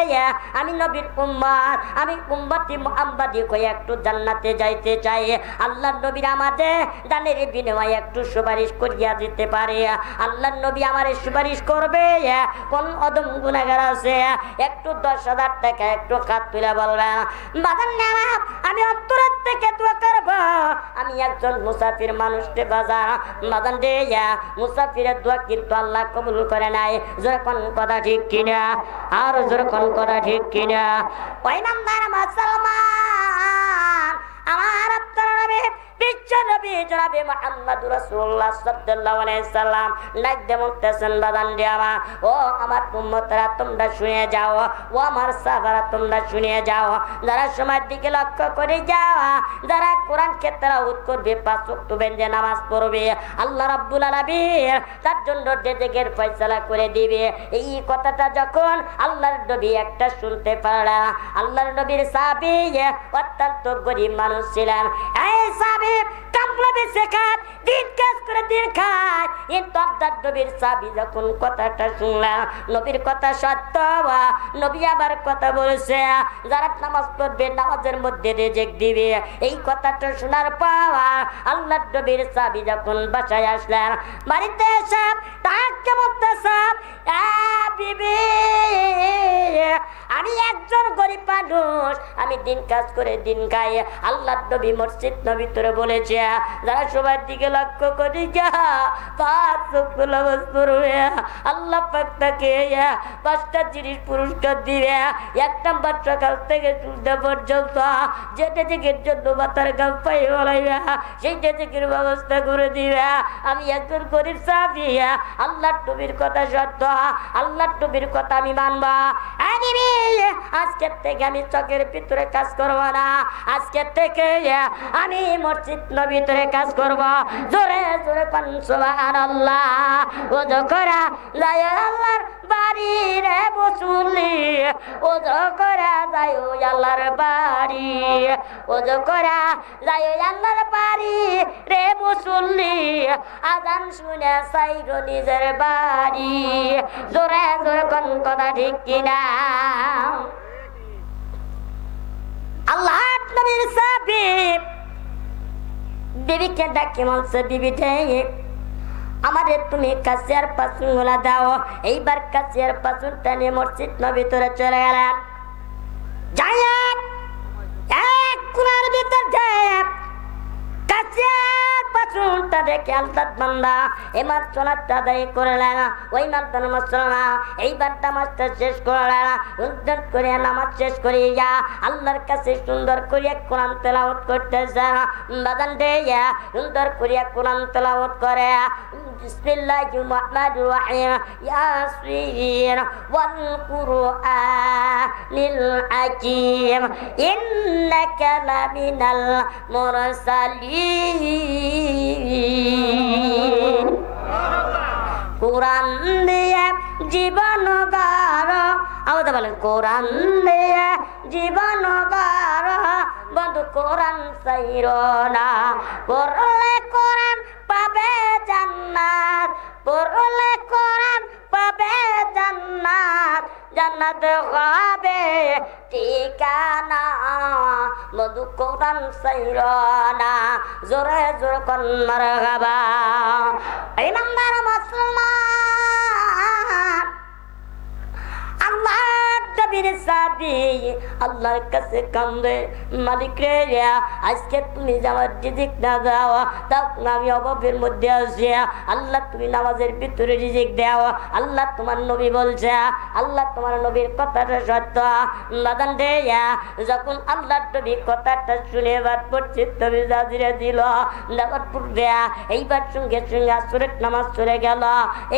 আমি নবীর উম্মত আমি উম্মতি মুহাম্মাদি কই একটু জান্নাতে যাইতে চাই আল্লাহর নবীর আমাদের দানের বিনিময়ে একটু সুপারিশ করিয়া দিতে পারে আল্লাহর নবী আমারে সুপারিশ করবে কোন অদম গুনাহগার আছে একটু 10,000 টাকা একটু হাত তুলে বলবেন বাজান নেওয়া আমি অন্তর থেকে দোয়া করব আমি একজন মুসাফির মানুষকে বাজান রে মুসাফিরের দোয়া কিন্তু আল্লাহ কবুল করে নাই যখন কথা ঠিক কিনা আর যখন কথা ঠিক কিনা ওই নাম্বার মুসলমান আমার আপনার নবী বিশ্ব নবী জনাবে মুহাম্মদুর রাসূলুল্লাহ সাল্লাল্লাহু আলাইহি সাল্লাম ডাক দিয়ে বলতেছেন বাজান রে ও আমার উম্মতরা তোমরা শুনে যাও ও আমার সাহাবারা তোমরা শুনে যাও যারা সময়ের দিকে লক্ষ্য করে যাও যারা কোরআনকে তেলাওয়াত করবে 5 ওয়াক্ত বেঁধে নামাজ পড়বে আল্লাহ রাব্বুল আলামিন তার জন্য রিজিকের ফয়সালা করে দিবে এই কথাটা যখন আল্লাহর নবী একটা শুনতে পারলেন আল্লাহর নবীর সাহাবী অত্যন্ত গরীব মানুষ ছিলেন এই সাহাবী কামলা বেঁচে খান দিন কাজ করে দিন খায় কিন্তু আল্লাহর নবীর সাহাবী যখন কথাটা শুনলেন নবীর কথা সত্য নবী আবার কথা বলেছে যারা নামাজ পড়বে নামাজের মধ্যে রিজিক দিবে এই কথাটা শোনার পর আল্লাহর নবীর সাহাবী যখন বাসায় আসলেন বাড়িতে এসে তাকে বলতেছে বিবি আমি একজন গরিব মানুষ আমি দিন কাজ করে দিন খাই আল্লাহর নবী মসজিদ নবীতরে বলেছে যারা সবার দিকে লক্ষ্য করি আল্লাহ পাক তাকে 5টা জিনিস পুরস্কার দিবে 1 নাম্বার সকাল থেকে সন্ধ্যা পর্যন্ত যেটা জিকের জন্য মাথার গাম পাই বলাইবে সেইটা জিকের ব্যবস্থা করে দিবে আমি একজন গরিব সাহাবী আল্লাহর নবীর কথা সত্য আল্লাহর নবীর কথা আমি মানব আজকের থেকে আমি চকের ভিতরে কাজ করব না আজকের থেকে আমি মসজিদ নবীতে কাজ করব জোরে জোরে পান সুবহানাল্লাহ ওযু করা যায় আল্লাহর বাড়ি রে মুসল্লি ওযু করা যায় আল্লাহর বাড়ি ওযু করা যায় আল্লাহর বাড়ি রে মুসল্লি আযান শুনে সাইরো নিজের বাড়ি জোরে জোরে কোন কথা ঠিক কিনা আল্লাহ নবীর সাহাবী বিবিকে ডাকে বলছে বিবিতে আমাদের তুমি কাছের পাসুন গুলা দাও এইবার কাছের পাসুনটা নিয়ে মসজিদ নবীতে চলে গেলেন যাই এক কোণার ভিতর যায় কাছের পাসুনটা দেখে আল্লাহর বান্দা এবার সোনারটা আদায় করলেন ওই মাত্র মুসলমান এইবার নামাজটা শেষ করলেন সুন্দর করে নামাজ শেষ করে যা আল্লাহর কাছে সুন্দর করে কোরআন তেলাওয়াত করতেছে বাজান দে সুন্দর করে কোরআন তেলাওয়াত করে বিসমিল্লাহির রহমানির রহিম ইয়াসিন ওয়াল কুরআনিল হাকীম ইন্নাকা লামিনাল মুরসালিন কোরআন দিয়ে জীবন গড় আওয়াজ বলেন কোরআন দিয়ে জীবন গড় বন্ধু কোরআন ছাইরো না পড়লে কোরআন পাবে জান্নাত পড়লে কোরআন পাবে জান্নাত জান্নাত হবে ঠিকানা বন্ধু কোরআন ছাইরো না জোরে জোরে কোন মারহাবা এই নাম্বার মুসলমান আল্লাহ নবীর সাহাবী আল্লাহর কাছে কান্দে মালিক রে আজকে তুমি আমার রিজিক না দাও তাও আমি অভাবের মধ্যে আছি আল্লাহ তুমি নামাজের ভিতরে রিজিক দাও আল্লাহ তোমার নবী বলছে আল্লাহ তোমার নবীর কথাটা সত্য বাদান দে যখন আল্লাহর নবী কথাটা শুনে এবার মসজিদ নবী জাজিরে দিল দেওয়ার পূর্বে এইবার সঙ্গে সঙ্গে আসরের নামাজ চলে গেল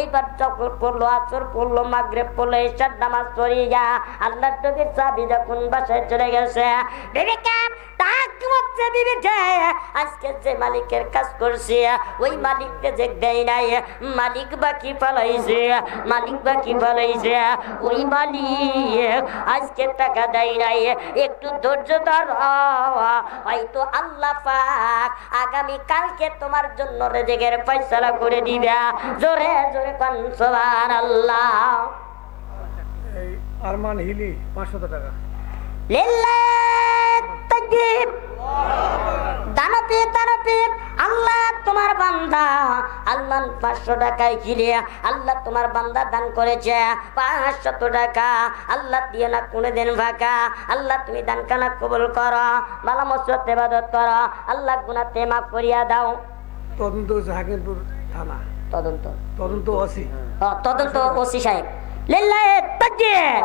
এইবার যখন পড়লো আসর পড়লো মাগরিব পড়লো ইশার নামাজ পড়িয়া আল্লাহ নবীর চাবি যখন বাসায় চলে গেছে, বিবিকে ডাক হচ্ছে, বিবি যে আজকে যে মালিকের কাজ করছে ওই মালিককে যে দেয় নাই, মালিক বাকি পালাইছে, মালিক বাকি পালাইছে, ওই মালিক আজকে টাকা দেয় নাই, একটু ধৈর্য ধর, হয়তো আল্লাহ পাক আগামী কালকে তোমার জন্য রেজেকের ফয়সালা করে দিবে। জোরে জোরে কোন সুবহানাল্লাহ। এই আরমান হিলি 500 টাকা। লিল্লাহ তাকবীর। দানবী দানবী আল্লাহ তোমার বান্দা আল্লাহ 500 টাকায় কিনে আল্লাহ তোমার বান্দা দান করেছে 500 টাকা। আল্লাহ দিয়ে না কোনে দেন ফাঁকা। আল্লাহ তুমি দান কানা কবুল করো, ভালো মসজিদ ইবাদত করো, আল্লাহ গুনাহ মাফ করিয়া দাও। তদন্ত হচ্ছে হাকিমপুর থানা। তদন্ত তদন্ত ওসি। তদন্ত ওসি সাহেব। লিল্লাহ তাকবীর।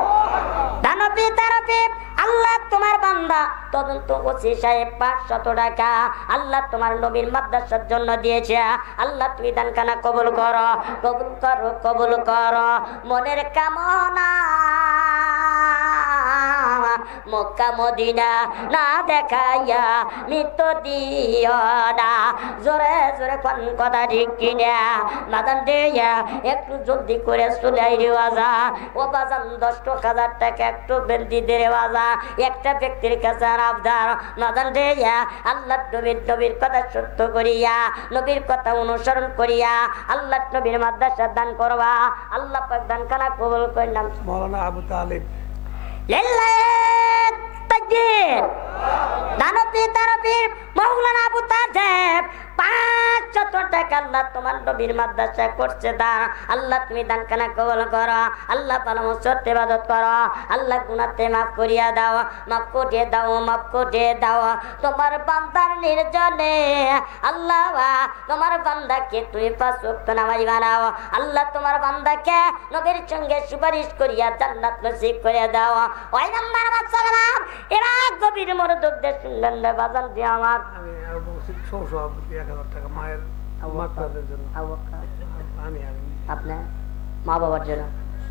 দানবী দানবী আল্লাহ তোমার বান্দা তদন্ত ওসি সাহেব 500 টাকা আল্লাহ তোমার নবীর মাদ্রাসার জন্য দিয়েছে। আল্লাহ তুমি দান কানা কবুল করো, কবুল করো, কবুল করো। মনের কামনা মক্কা মদিনা না দেখাইয়া মৃত্যু দিও না। জোরে জোরে কোন কথা ঠিক কিনা বাজান দিয়া একটু জলদি করে চলাই রেওয়াজা। ও বাজান 10,000 টাকা একটু বেলদি দে রেওয়াজা। একটা ব্যক্তির কাছে আবদার বাজান দিয়া আল্লাহ নবীর কথা সত্য করিয়া নবীর কথা অনুসরণ করিয়া আল্লাহ নবীর মাদ্রাসা দান করবা। আল্লাহ পাক দান কানা কবুল করলাম। মাওলানা আবু তালিব। লিল্লাহ তাকবীর। দানবী দানবীর মাওলানা আবু তালেব 500 টাকা আল্লাহ তোমার নবীর মাদ্রাসা করছে দান। আল্লাহ তুমি দান কানা কবুল করো, আল্লাহ ভালো মসজিদ ইবাদত করো, আল্লাহ গুনাহ মাফ করিয়া দাও, মাফ করে দাও, মাফ করে দাও। তোমার বান্দার নির্জনে আল্লাহ তোমার বান্দাকে তুমি 5 ওয়াক্ত নামাজ বানাও। আল্লাহ তোমার বান্দাকে নবীর সঙ্গে সুপারিশ করিয়া জান্নাত নসিব করে দাও। ওই নাম্বার সালাম এরা গভীর মনোযোগ দিয়ে শুনলেন না বাজান দিয়ে আমার আমি সভাপতি 1000 টাকা মায়ের মাতাদের জন্য। আমি আপনার মা বাবার জন্য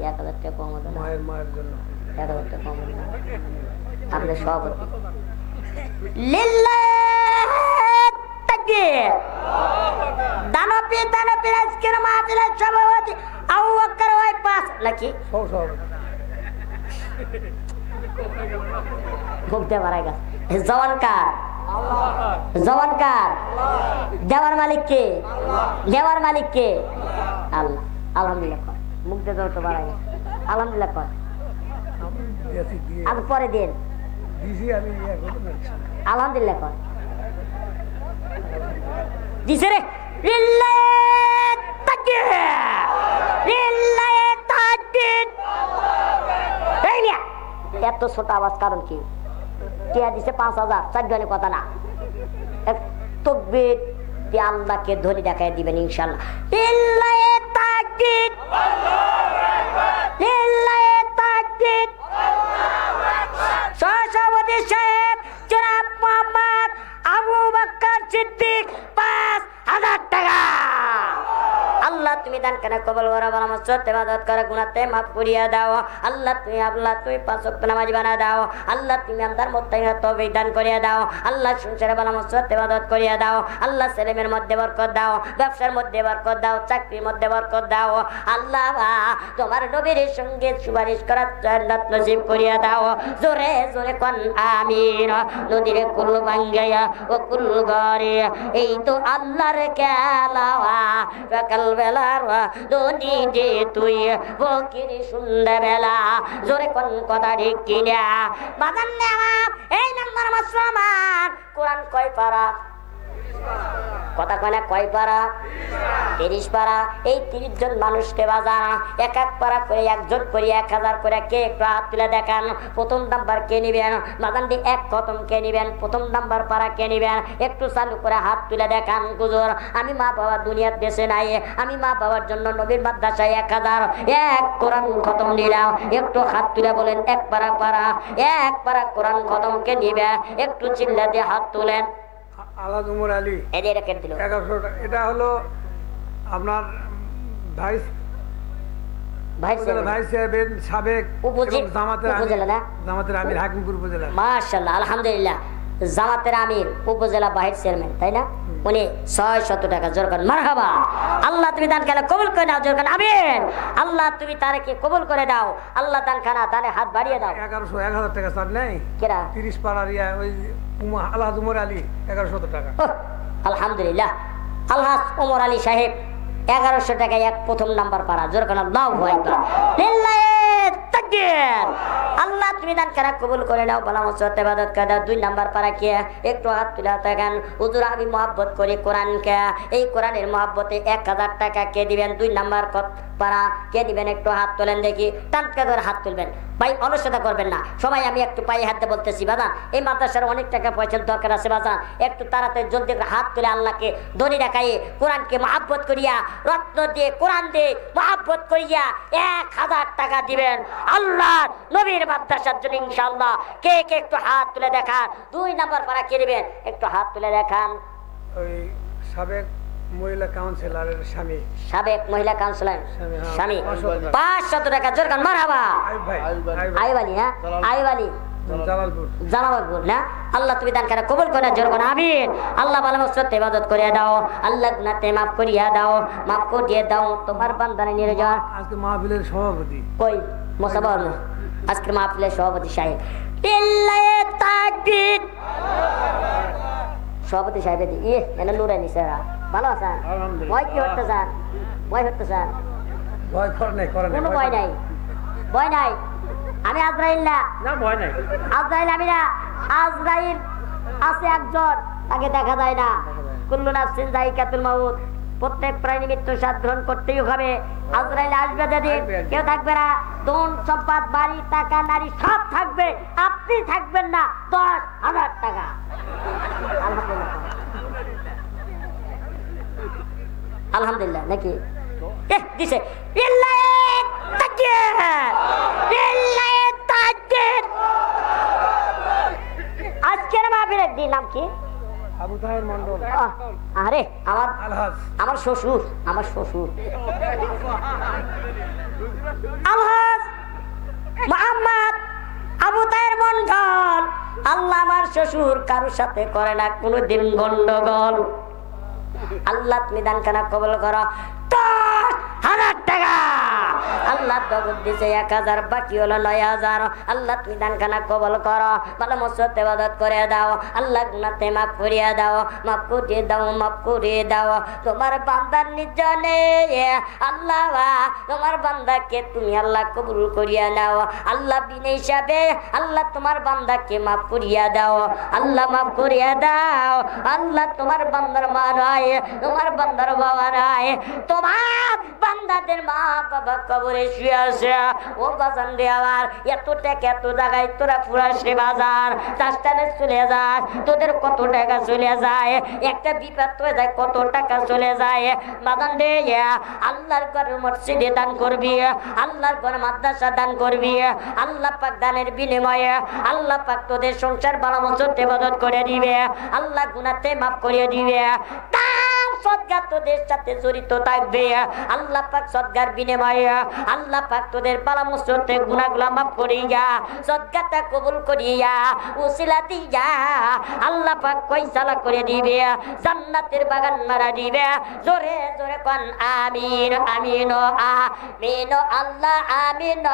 1000 টাকা কম হবে না? মায়ের জন্য 1000 টাকা কম হবে না? আপনার সভাপতি। লিল্লাহ তাকবীর। দানবী দানবীর আজকের মাহফিলের সভাপতি আবু বকর ওই পাস নাকি সভাপতি ঘুমতে মারা গেছে। জওয়ানকার জওয়ানকার দেওয়ার মালিক কে? দেওয়ার মালিক কে? আল্লাহ। আলহামদুলিল্লাহ কর মুখ দিয়ে তো মারা গেছে। আলহামদুলিল্লাহ কর আজ পরে দিন আমি আলহামদুলিল্লাহ কর দিছে রে। লিল্লাহ তাকবীর। লিল্লাহ তাকবীর। এই মিয়া এত ছোট আওয়াজ কারণ কি? টিয়া দিছে 5000 চারজনের কথা না। এক তাকবীর দিয়ে আল্লাহকে ধরে দেখায় দিবেন ইনশাআল্লাহ। লিল্লাহ তাকবীর। লিল্লাহ তাকবীর। সভাপতি সাহেব জনাব মোহাম্মদ আবু বকর সিদ্দিক 5000 টাকা। আল্লাহ তুমি দান কানা কবুল করো, ভালো মসজিদ ইবাদত করো, গুনাহ মাফ করিয়া দাও। আল্লাহ তুমি 5 ওয়াক্ত নামাজ বানা দাও। আল্লাহ তুমি আমদার মুত্তাকিন তৌফিক দান করিয়া দাও। আল্লাহ সংসারে ভালো মসজিদ ইবাদত করিয়া দাও। আল্লাহ ছেলেমের মধ্যে বরকত দাও, ব্যবসার মধ্যে বরকত দাও, চাকরির মধ্যে বরকত দাও। আল্লাহ তোমার নবীর সঙ্গে সুপারিশ করার জান্নাত নসিব করিয়া দাও। জোরে জোরে কোন আমিন। নদীর কুল ভাঙ্গাইয়া ও কুল গরে এই তো আল্লাহর খেলা। সকাল বেলার দনি যে তুই বকির সন্ধ্যাবেলা। জোরে কোন কথা ঠিক কিনা বাজান নেওয়া। এই নাম্বার মুসলমান কোরআন কয় পারা? কথা কয় না কয় পারা? 30 পারা। এই 30 জন মানুষকে বাজান এক এক পারা করে একজন করে 1000 করে কে একটু হাত তুলে দেখান। প্রথম নাম্বার কে নিবেন? বাজান দি এক খতম কে নিবেন? প্রথম নাম্বার পারা কে নিবেন? একটু চালু করে হাত তুলে দেখান। হুজুর আমি মা বাবা দুনিয়ার দেশে নাই, আমি মা বাবার জন্য নবীর মাদ্রাসায় 1000 এক কোরআন খতম দিলাম। একটু হাত তুলে বলেন এক পারা পারা এক পারা কোরআন খতম কে নিবে? একটু চিল্লা দিয়ে হাত তুলেন। আলাদ উমর আলী এটা কেটে দিল 1100 টাকা। এটা হলো আপনার ভাইস ভাইস উপজেলা ভাইস চেয়ারম্যান সাবেক উপজেলা না জামাতের আমির হাকিমপুর উপজেলা। মাশাআল্লাহ আলহামদুলিল্লাহ জামাতের আমির উপজেলা ভাইস চেয়ারম্যান তাই না উনি 600 টাকা জোর করেন মারহাবা। আল্লাহ তুমি দান খানা কবুল করে নাও জোর করেন আমিন। আল্লাহ তুমি তারকে কবুল করে দাও আল্লাহ দান খানা দানে হাত বাড়িয়ে দাও। 1000 টাকা স্যার নেই কেরা 30 পাড়ার ওই আলহাজ উমর আলী 1100 টাকা। আলহামদুলিল্লাহ আলহাজ উমর আলী সাহেব 1100 টাকায় এক প্রথম নাম্বার পাড়া জোর করেন আল্লাহু আকবার লিল্লাহি তাকবীর। আল্লাহ তুমি দান খানা কবুল করে নাও ভালো মসজিদ ইবাদত করে দাও। 2 নাম্বার পাড়া কে একটু হাত তুলে থাকেন হুজুর আমি মহব্বত করি কোরআনকে এই কোরআনের মহব্বতে 1000 টাকা কে দিবেন। 2 নাম্বার পাড়া কে দিবেন একটু হাত তোলেন দেখি টানকে ধরে হাত তুলবেন ভাই অলসতা করবেন না সবাই। আমি একটু পায়ে হাতে বলতেছি বাজান এই মাদ্রাসার অনেক টাকা পয়সার দরকার আছে বাজান একটু তাড়াতাড়ি জলদি হাত তুলে আল্লাহকে ধনী রাখাই কোরআনকে মহব্বত করিয়া রত্ন দিয়ে কোরআন দিয়ে মহব্বত করিয়া 1000 টাকা দিবেন আল্লাহ নবীর মাদ্রাসার জন্য ইনশাআল্লাহ। কে কে একটু হাত তুলে দেখান। 2 নাম্বার পাড়া কে দিবেন একটু হাত তুলে দেখান। ওই সাবেক মহিলা কাউন্সিলরের স্বামী সাবেক মহিলা কাউন্সিলর স্বামী 500 টাকা জোর কান মারহাবা। আইব আলী হ্যাঁ আইব আলী জালালপুর না আল্লাহ তুমি দান করে কবুল করে জোর করে আমিন। আল্লাহ ভালো মসজিদ ইবাদত করিয়া দাও আল্লাহ গুনাহতে মাফ করিয়া দাও মাফ করিয়ে দাও তোমার বান্দারে নিয়ে যাও। আজকে মাহফিলের সভাপতি কই মোসাবার আজকে মাহফিলের সভাপতি সাহেব লিল্লাহি তাকবীর। সভাপতি সাহেব এনে নুরানি স্যার ভালো আছেন? ভয় কি হচ্ছে স্যার? ভয় হচ্ছে স্যার? ভয় করে নাই কোনো ভয় নাই ভয় নাই। আমি আজরাইল না ভয় নাই আজরাইল আমি না আজরাইল আছে একজন তাকে দেখা যায় না। কুল্লু নাফসিন যায়িকাতুল মাউত প্রত্যেক প্রাণী মৃত্যু স্বাদ গ্রহণ করতেই হবে। আজরাইল আসবে যেদিন কেউ থাকবে না ধন সম্পদ বাড়ি টাকা নারী সব থাকবে আপনি থাকবেন না 10,000 টাকা। আলহামদুলিল্লাহ নাকি দিছে আজকের মাহফিলের দিন নাম কি? আবু তাহের মন্ডল। আরে আমার শ্বশুর আলহাজ মোহাম্মদ আবু তাহের মন্ডল। আল্লাহ আমার শ্বশুর কারোর সাথে করে না কোনোদিন গন্ডগোল। আল্লাহ তুমি দান খানা কবল করো 10,000 টাকা। আল্লাহ নগদ দিছে 1000 বাকি হলো 9000। আল্লাহ তুমি দান খানা কবল করো ভালো মসজিদ ইবাদত করে দাও আল্লাহ গুনাহতে মাফ করিয়া দাও মাফ করিয়ে দাও তোমার বান্দার নিজনে আল্লাহ তোমার বান্দাকে তুমি আল্লাহ কবুল করিয়া নাও আল্লাহ বিনা হিসাবে আল্লাহ তোমার বান্দাকে মাফ করিয়া দাও আল্লাহ মাফ করিয়া দাও আল্লাহ তোমার বান্দার মা নয় তোমার বান্দার বাবা নয় তোমার বান্দাদের মা বাবা কবরে শুয়ে আছে ও বাজান রে আমার এত টাকা এত জায়গায় তোরা পুরা সে বাজার চাষটানে চলে যাস তোদের কত টাকা চলে যায় একটা বিপদ হয়ে যায় কত টাকা চলে যায় বাজান রে আল্লাহর ঘরের মসজিদে দান করবি আল্লাহর ঘরে মাদ্রাসা দান করবি আল্লাহ পাক দানের বিনিময়ে আল্লাহ পাক তোদের সংসার ভালো মতো ইবাদত করে দিবে আল্লাহ গুনাহতে মাফ করে দিবে সদকা তোদের সাথে জড়িত থাকবে আল্লাহ পাক সদকার বিনিময়ে আল্লাহ পাক তোদের পালা মুসরতে গুনাহগুলো মাফ করিয়া সদকাটা কবুল করিয়া উসিলা দিয়া আল্লাহ পাক ফয়সালা করে দিবে জান্নাতের বাগান মারা দিবে জোরে জোরে কোন আমিন আমিন আমিন আল্লাহ আমিন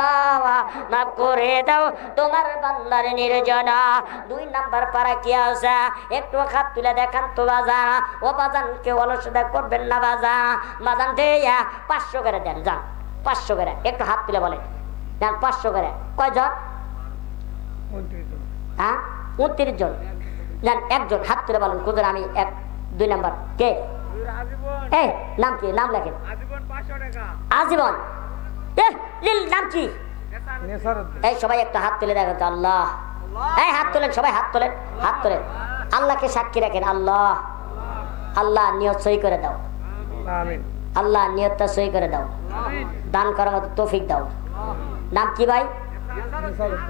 মাফ করে দাও তোমার বান্দার নির্জনা 2 নাম্বার পারা কি আছে একটু হাত তুলে দেখান তো বাজান ও বাজান কে অলসতা করবেন না বাজান দেয়া 500 করে দেন যান 500 করে একটু হাত তুলে বলেন দেন 500 করে কয়জন 29 জন হ্যাঁ 29 জন দেন একজন হাত তুলে বলেন কুদর আমি 2 নাম্বার কে এই নাম কি নাম লেখেন আজীবন 500 টাকা আজীবন লিল নাম কি নেসারউদ্দিন এই সবাই একটা হাত তুলে দেখেন আল্লাহ এই হাত তোলেন সবাই হাত তোলেন আল্লাহকে সাক্ষী রাখেন আল্লাহ আল্লাহ নিয়ত সই করে দাও আমিন আল্লাহ নিয়তটা সই করে দাও দান করার মতো তৌফিক দাও নাম কি ভাই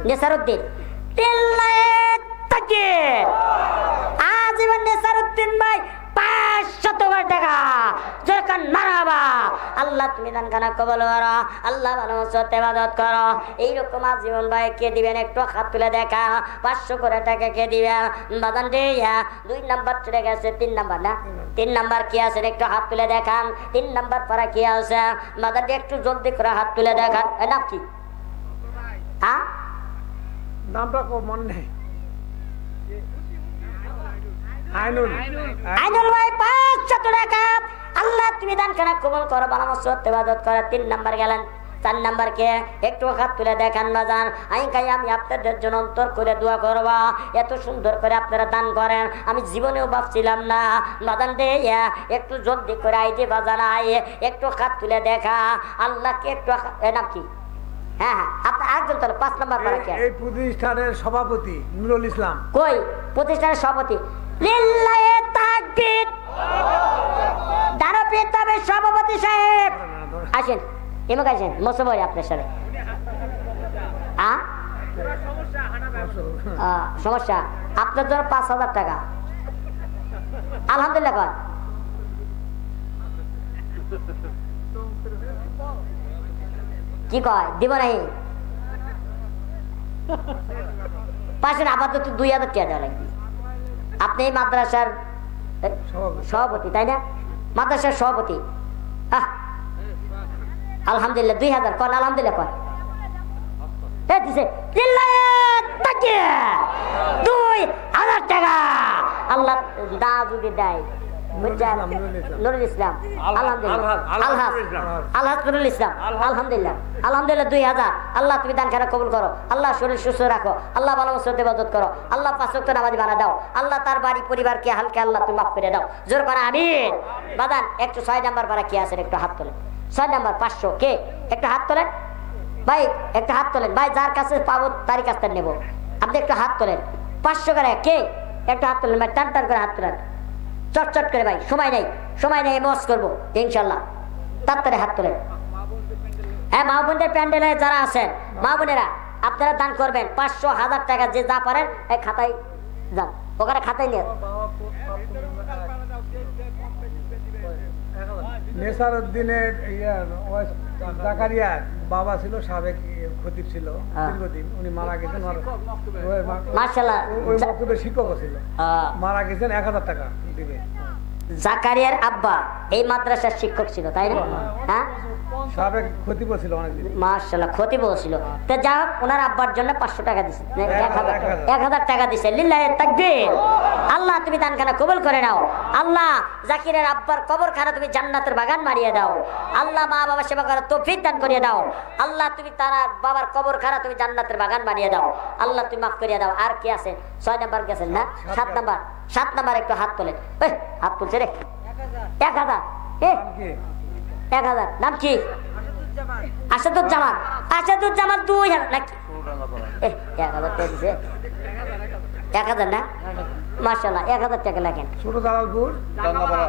নেসারউদ্দিন আজীবন নেসারউদ্দিন ভাই 500 টাকা কোন মারহাবা। আল্লাহ তুমি দান খানা কবুল করো, আল্লাহ ভালোবাসতে ইবাদত করো। এইরকম আজীবন ভাই কে দিবেন একটু হাত তুলে দেখা, 500 করে টাকা কে দিবেন বাদান রে। 2 নাম্বার চলে গেছে, 3 নাম্বার না, 3 নাম্বার কি আছে একটু হাত তুলে দেখান। 3 নাম্বার পারা কি আছে বাদান একটু জলদি করে হাত তুলে দেখান। নাম কি? হ্যাঁ নামটা মনে নেই। আইনুল আইনুল ভাই 500 টাকা। আল্লাহ তুমি দান খানা কবুল করো, ভালোবাসতে ইবাদত করো। 3 নাম্বার গেলেন। 4 নাম্বার কে একটু হাত তুলে দেখান বাজান। আমি আপনাদের জন্য অন্তর করে দোয়া করব। এত সুন্দর করে আপনারা দান করেন আমি জীবনেও ভাবছিলাম না বাজান রে। একটু জলদি করে আইতে বাজান আয়, একটু হাত তুলে দেখা আল্লাহকে একটু। নাম কি? হ্যাঁ হ্যাঁ আপনার একজন তাহলে 5 নাম্বার পারা কে? এই প্রতিষ্ঠানের সভাপতি নুরুল ইসলাম। কই প্রতিষ্ঠানের সভাপতি? লিল্লাহে তাকবীর। দানবীর তবে সভাপতি সাহেব আসেন, এমক আসেন মোসবই আপনার সাথে। সমস্যা আপনার জন্য 5,000 টাকা। আলহামদুলিল্লাহ কর। কি কয় দিব নাই? পাশের আপাতত 2,000 টাকা দেওয়া লাগবে। আপনি এই মাদ্রাসার সভাপতি তাই না? মাদ্রাসার সভাপতি। আলহামদুলিল্লাহ 2,000 কন। আলহামদুলিল্লাহ কন। 2,000 টাকা আল্লাহ দা যদি দেয়। নুরুল ইসলাম আলহামদুলিল্লাহ। আলহাজ নুরুল ইসলাম আলহামদুলিল্লাহ। আলহামদুলিল্লাহ 2,000। আল্লাহ তুমি দান খানা কবুল করো, আল্লাহ শরীর সুস্থ রাখো, আল্লাহ ভালোবাসতে ইবাদত করো, আল্লাহ 5 ওয়াক্ত নামাজি বানা দাও, আল্লাহ তার বাড়ি পরিবারকে হালকা আল্লাহ তুমি মাফ করে দাও। জোর করে আমিন। বাদান একটু 6 নাম্বার পারা কি আছেন একটু হাত তোলেন। 6 নাম্বার 500 কে একটু হাত তোলেন ভাই, একটা হাত তোলেন ভাই। যার কাছে পাবো তারই কাছ থেকে নেবো। আপনি একটু হাত তোলেন 500 করে কে একটু হাত তোলেন ভাই। টান টান করে হাত তোলেন চটচট করে ভাই। সময় নেই মস করবো ইনশাল্লাহ। তাড়াতাড়ি হাত তোলেন। হ্যাঁ মা বোনদের প্যান্ডেলে যারা আছেন মা বোনেরা আপনারা দান করবেন 500 1000 টাকা যে যা পারেন এই খাতায় যান, ওখানে খাতায় নিয়ে। নেসারউদ্দিনের জাকারিয়ার বাবা ছিল সাবেক খতিব ছিল দীর্ঘদিন, উনি মারা গেছেন। মাশাআল্লাহ ওই মক্তবের শিক্ষক ছিল, মারা গেছেন। 1000 টাকা দিবে। জাকারিয়ার আব্বা এই মাদ্রাসার শিক্ষক ছিল তাই না? হ্যাঁ সাবেক খতিব ছিল অনেকদিন। মাশাআল্লাহ খতিব ছিল। তো যা হোক ওনার আব্বার জন্য 500 টাকা দিছে, 1000 টাকা দিছে। লিল্লাহে তাকবীর। আল্লাহ তুমি দানখানা কবুল করে নাও। আল্লাহ জাকিরের আব্বার কবরখানা তুমি জান্নাতের বাগান মারিয়ে দাও। আল্লাহ মা বাবা সেবা করার তৌফিক দান করিয়ে দাও। আল্লাহ তুমি তার বাবার কবরখানা তুমি জান্নাতের বাগান বানিয়ে দাও। আল্লাহ তুমি মাফ করিয়ে দাও। আর কি আছে? 6 নাম্বার গেছেন না? 7 নাম্বার। 7 নাম্বার একটু হাত তোলেন। হাত তুলছে রে। 1000 1000 নাম কি? আসাদুজ্জামান। আসাদুজ্জামান 2000 নাকি? 1000 টাকা দিছে। 1000 না? মাশাআল্লাহ 1000 টাকা লাগেন। ছোট জালালপুর টাঙ্গাপাড়া।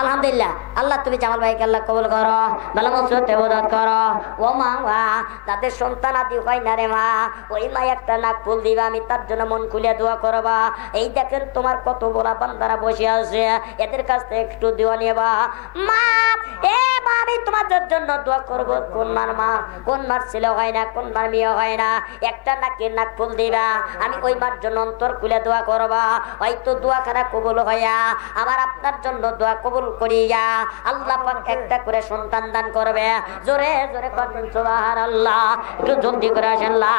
আলহামদুলিল্লাহ। আল্লাহ তুমি জামাল ভাইকে আল্লাহ কবুল করো, ভালো মসজিদে ইবাদত করো। ও মা তাদের সন্তান আদি হয় না রে মা, ওই মা একটা নাক ফুল দিবা, আমি তার জন্য মন খুলে দোয়া করবা। এই দেখেন তোমার কত বড় বান্দারা বসে আছে, এদের কাছ থেকে একটু দোয়া নেবা। মা মা আমি তোমাদের জন্য দোয়া করবো। কোন মার ছেলে হয় না, কোন মার মেয়ে হয় না, একটা নাকের নাক ফুল দিবা, আমি ওই মার জন্য অন্তর খুলে দোয়া করবা। হয়তো দোয়া খানা কবুল হইয়া আমার আপনার জন্য দোয়া কবুল করিয়া আল্লাহ পাক একটা করে সন্তান দান করবে। জোরে জোরে করবেন সুবহানাল্লাহ। একটু জলদি করে আসেন। লা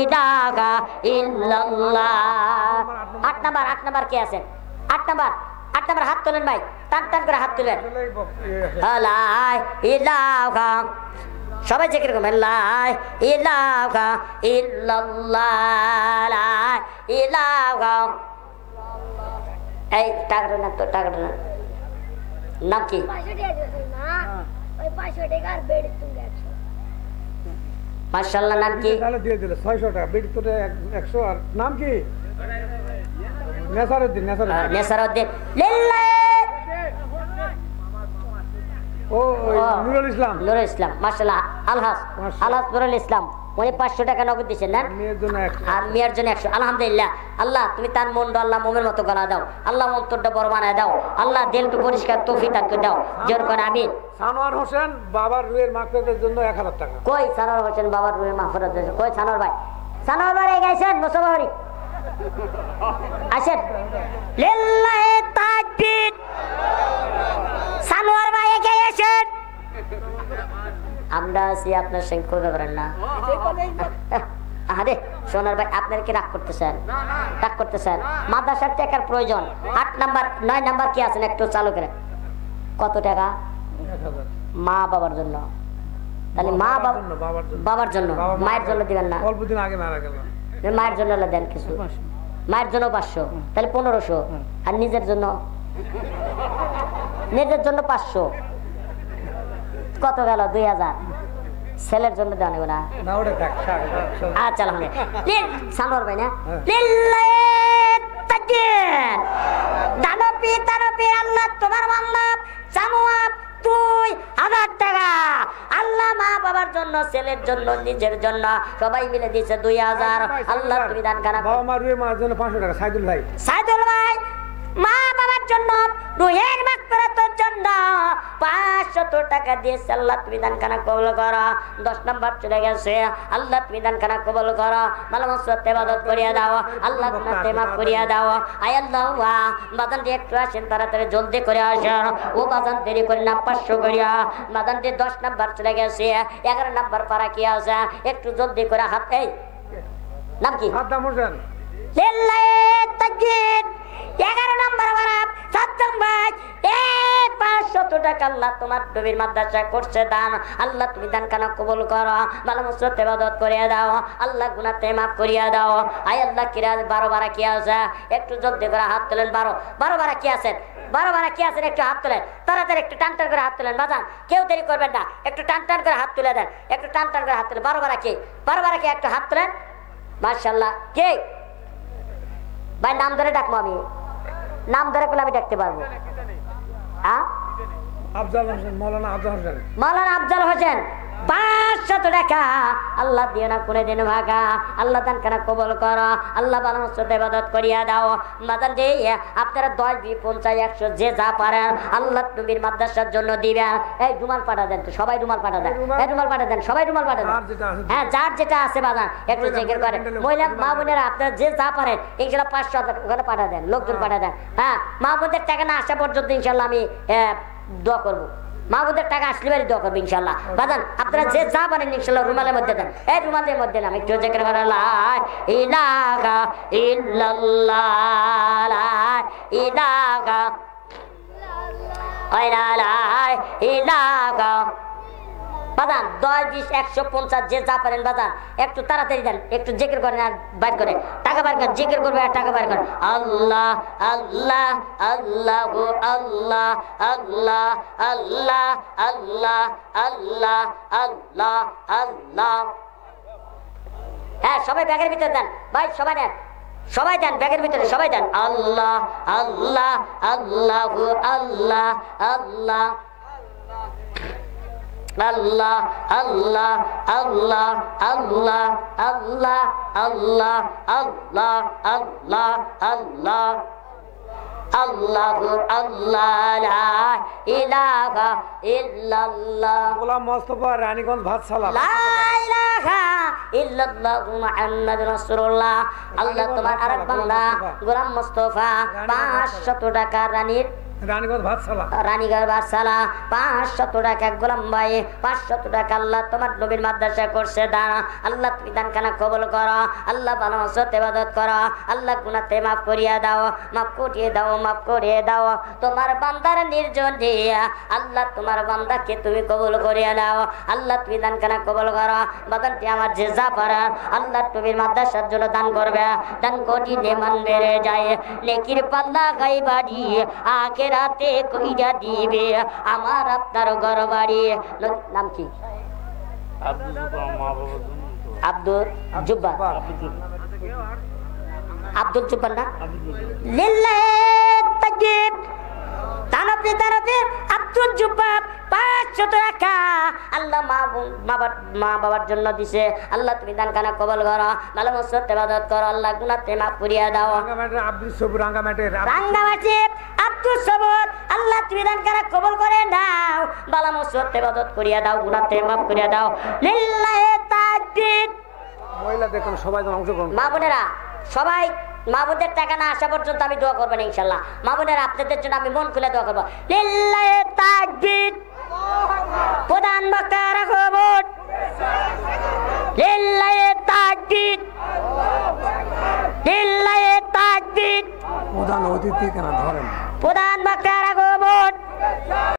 ইলাহা ইল্লাল্লাহ। 8 নাম্বার কে আছেন? 8 নাম্বার হাত তোলেন ভাই, টান টান করে হাত তুলেন। লা ইলাহা সবাই যে কিরকম লা ইলাহা ইল্লাল্লাহ। লা ইলাহা এই টাকাটা না তো টাকাটা না। নাম কি? মাশাআল্লাহ নাম কি? তাহলে দিয়ে দিলে 600 টাকা বেড তো 100। আর নাম কি? নেসারউদ্দিন। নেসারউদ্দিন। লিল্লাহ ও নুরুল ইসলাম। মাশাআল্লাহ। আলহাজ নুরুল ইসলাম উনি 500 টাকা নগদ দিচ্ছেন না, মেয়ের জন্য 100 আর মেয়ের জন্য 100। আলহামদুলিল্লাহ। আল্লাহ তুমি তার মনটা আল্লাহ মোমের মতো গলা দাও, আল্লাহ অন্তরটা বড় বানায় দাও, আল্লাহ দিলটা পরিষ্কার তৌফিক দাও, জোর করে আমিন। সানোয়ার হোসেন বাবার রুহের মাগফিরাতের জন্য 1000 টাকা। কই সানোয়ার হোসেন বাবার রুহের মাগফিরাতের জন্য? কই সানোয়ার ভাই? সানোয়ার ভাই গাইছেন মুসলমানি আসেন। লিল্লাহি তাকবীর। সানোয়ার ভাই এগিয়ে আসেন। আমরা আছি আপনার সঙ্গে কথা বলেন না। আরে সোনার ভাই আপনার কি রাগ করতেছেন? রাগ করতেছেন? মাদ্রাসার টাকার প্রয়োজন। 8 নাম্বার 9 নাম্বার কি আছেন একটু চালু করে। কত টাকা? 1000। মা বাবার জন্য। তাহলে মা বাবার জন্য, মায়ের জন্য দিবেন না? অল্প দিন আগে মারা গেল। মায়ের জন্য দেন কিছু। মায়ের জন্য 500, তাহলে 1500। আর নিজের জন্য? নিজের জন্য 500, কত গেল? 2000। ছেলের জন্য দেওয়া নেব না? আচ্ছা সানোয়ার ভাই না। দানবী দানবী আল্লাহ তোমার বান্দা সানোয়ার তুই 1000 টাকা আল্লাহ মা বাবার জন্য, ছেলের জন্য, নিজের জন্য সবাই মিলে দিয়েছে 2000। আল্লাহ তুমি দান কানা। বাবা মা রুহের মার জন্য 500 টাকা। সাইদুল ভাই, সাইদুল ভাই মা বাবার জন্য রুহের মাগফিরাতের জন্য 500 টাকা দিয়েছে। আল্লাহ তুমি দান কানা কবুল করো। 10 নাম্বার চলে গেছে। আল্লাহ তুমি দান কানা কবুল করো। ভালো মসজিদে ইবাদত করিয়া দাও। আল্লাহ গুনাহ মাফ করিয়া দাও। আয় আল্লাহ বাজান দিয়ে একটু আসেন, তাড়াতাড়ি জলদি করে আসেন। ও বাজান দেরি করে না 500 করিয়া। বাজান দিয়ে 10 নাম্বার চলে গেছে। 11 নাম্বার পারা কি আছে একটু জলদি করে হাত। এই নাম কি? সাদ্দাম হোসেন। লিল্লাহি তাকবীর। 11 নাম্বার বারাব সাদ্দাম ভাই 500 টাকা আল্লাহ তোমার নবীর মাদ্রাসায় করছে দান। আল্লাহ তুমি দান কানা কবুল করো। ভালো মসজিদে ইবাদত করিয়া দাও। আল্লাহ গুনাহ মাফ করিয়া দাও। আয় আল্লাহ কিরা 12 বারা কি আছে একটু জলদি করে হাত তোলেন। 12 বারা কি আছেন? 12 বারা কি আছেন একটু হাত তোলেন। তাড়াতাড়ি একটু টান টান করে হাত তোলেন। বাজান কেউ দেরি করবেন না, একটু টান টান করে হাত তুলে দেন। একটু টান টান করে হাত তোলেন। 12 বারা কি? 12 বারা কি? একটু হাত তোলেন। মাশাআল্লাহ। কে ভাই? নাম ধরে ডাকবো আমি, নাম ধরে পেলে আমি ডাকতে পারবো। আফজাল হোসেন, মৌলানা আফজাল হোসেন। মৌলানা আফজাল হোসেন 500 টাকা আল্লাহ দিও না কোনে দিন ভাগা। আল্লাহ দান কানা কবুল করো। আল্লাহ ভালো মসজিদে ইবাদত করিয়া দাও। মাদান যে আপনারা 10, 20, 50, 100 যে যা পারেন আল্লাহ নবীর মাদ্রাসার জন্য দিবেন। এই রুমাল পাঠা দেন তো, সবাই রুমাল পাঠা দেন। এই রুমাল পাঠা দেন, সবাই রুমাল পাঠা দেন। হ্যাঁ যার যেটা আছে বাজান একটু জিকির করে। মহিলা মা বোনেরা আপনারা যে যা পারেন ইনশাআল্লাহ 500 ওখানে পাঠা দেন, লোকজন পাঠা দেন। হ্যাঁ মা বোনদের টাকা না আসা পর্যন্ত ইনশাআল্লাহ আমি দোয়া করবো। মা বোনদের টাকা আসলে বাড়ি দোয়া করবো ইনশাআল্লাহ। বাজান আপনারা যে যা পারেন ইনশাআল্লাহ রুমালের মধ্যে দেন। এই রুমালের মধ্যে নাম একটু জিকির করে লা ইলাহা ইল্লাল্লাহ লা ইলাহা ইলাহা। বাজান 10, 20, 100, 50 যে যা পারেন বাজান একটু তাড়াতাড়ি দেন। একটু জিকির করেন আর বাইর করে টাকা বাইর করেন। জিকির করবে আর টাকা বাইর করেন। আল্লাহ আল্লাহ আল্লাহু আল্লাহ আল্লাহ আল্লাহ আল্লাহ আল্লাহ আল্লাহ আল্লাহ। হ্যাঁ সবাই ব্যাগের ভিতরে দেন ভাই, সবাই দেন, সবাই দেন ব্যাগের ভিতরে, সবাই দেন। আল্লাহ আল্লাহ আল্লাহু আল্লাহ আল্লাহ আল্লাহ আল্লাহ আল্লাহ আল্লাহ আল্লাহ আল্লাহ আল্লাহ আল্লাহ আল্লাহ আল্লাহু আল্লাহ লা ইলাহা ইল্লাল্লাহ। গোলাম মোস্তফা, রানীগঞ্জ, ভাতশালা। লা ইলাহা ইল্লাল্লাহ মুহাম্মাদুর রাসূলুল্লাহ। আল্লাহ তোমার আরেক বান্দা গোলাম মোস্তফা 500 টাকা রানীগঞ্জ ভাতশালা। রানীগঞ্জ ভাতশালা 500 টাকা গোলাম ভাই 500 টাকা আল্লাহ তোমার নবীর মাদ্রাসা করছে দান। আল্লাহ তুমি দান কানা কবুল করো। আল্লাহ ভালো মসজিদে ইবাদত করো। আল্লাহ গুনাহ মাফ করিয়া দাও, মাফ করিয়ে দাও, মাফ করিয়ে দাও। তোমার বান্দার নির্জন দিয়া আল্লাহ তোমার বান্দাকে তুমি কবুল করিয়া দাও। আল্লাহ তুমি দান কানা কবুল করো। বাদানটি আমার যে যা পারে আল্লাহ নবীর মাদ্রাসার জন্য দান করবে। দান করিলে মান বেড়ে যায়, নেকির পাল্লা গাইবাড়ি আখেরাতে কইরা দিবে আমার আপনার ঘর বাড়ি। নাম কি? আব্দুল জুব্বার। আব্দুল জুব্বার না? লিল্লাহি তাকবীর। দানব পিতারতে আব্দুল জুব্বার 500 টাকা আল্লাহ মা বাবার জন্য দিছে। আল্লাহ তুমি দান কানা কবল করো, ভালো মসজিদ ইবাদত করো, আল্লাহ গুনাহতে মাফ করিয়া দাও। রাঙ্গামাটির আব্দুল সবুর, রাঙ্গামাটি আব্দুল সবুর, আল্লাহ তুমি দান কানা কবল করে নাও, ভালো মসজিদ ইবাদত করিয়া দাও, গুনাহতে মাফ করিয়া দাও। লিল্লাহি তাকবীর। মহিলা দেখুন সবাই অংশগ্রহণ। মা বোনেরা সবাই, মা বোনদের টাকা না আসা পর্যন্ত আমি দোয়া করবো না ইনশাল্লাহ। মা বোনেরা আপনাদের জন্য আমি মন খুলে দোয়া করবো। লিল্লাহি তাকবীর। প্রধান বক্তা রাখো ভোট। লিল্লাহি তাকবীর, লিল্লাহি তাকবীর। প্রধান অতিথি কেন ধরেন? প্রধান বক্তা রাখো ভোট।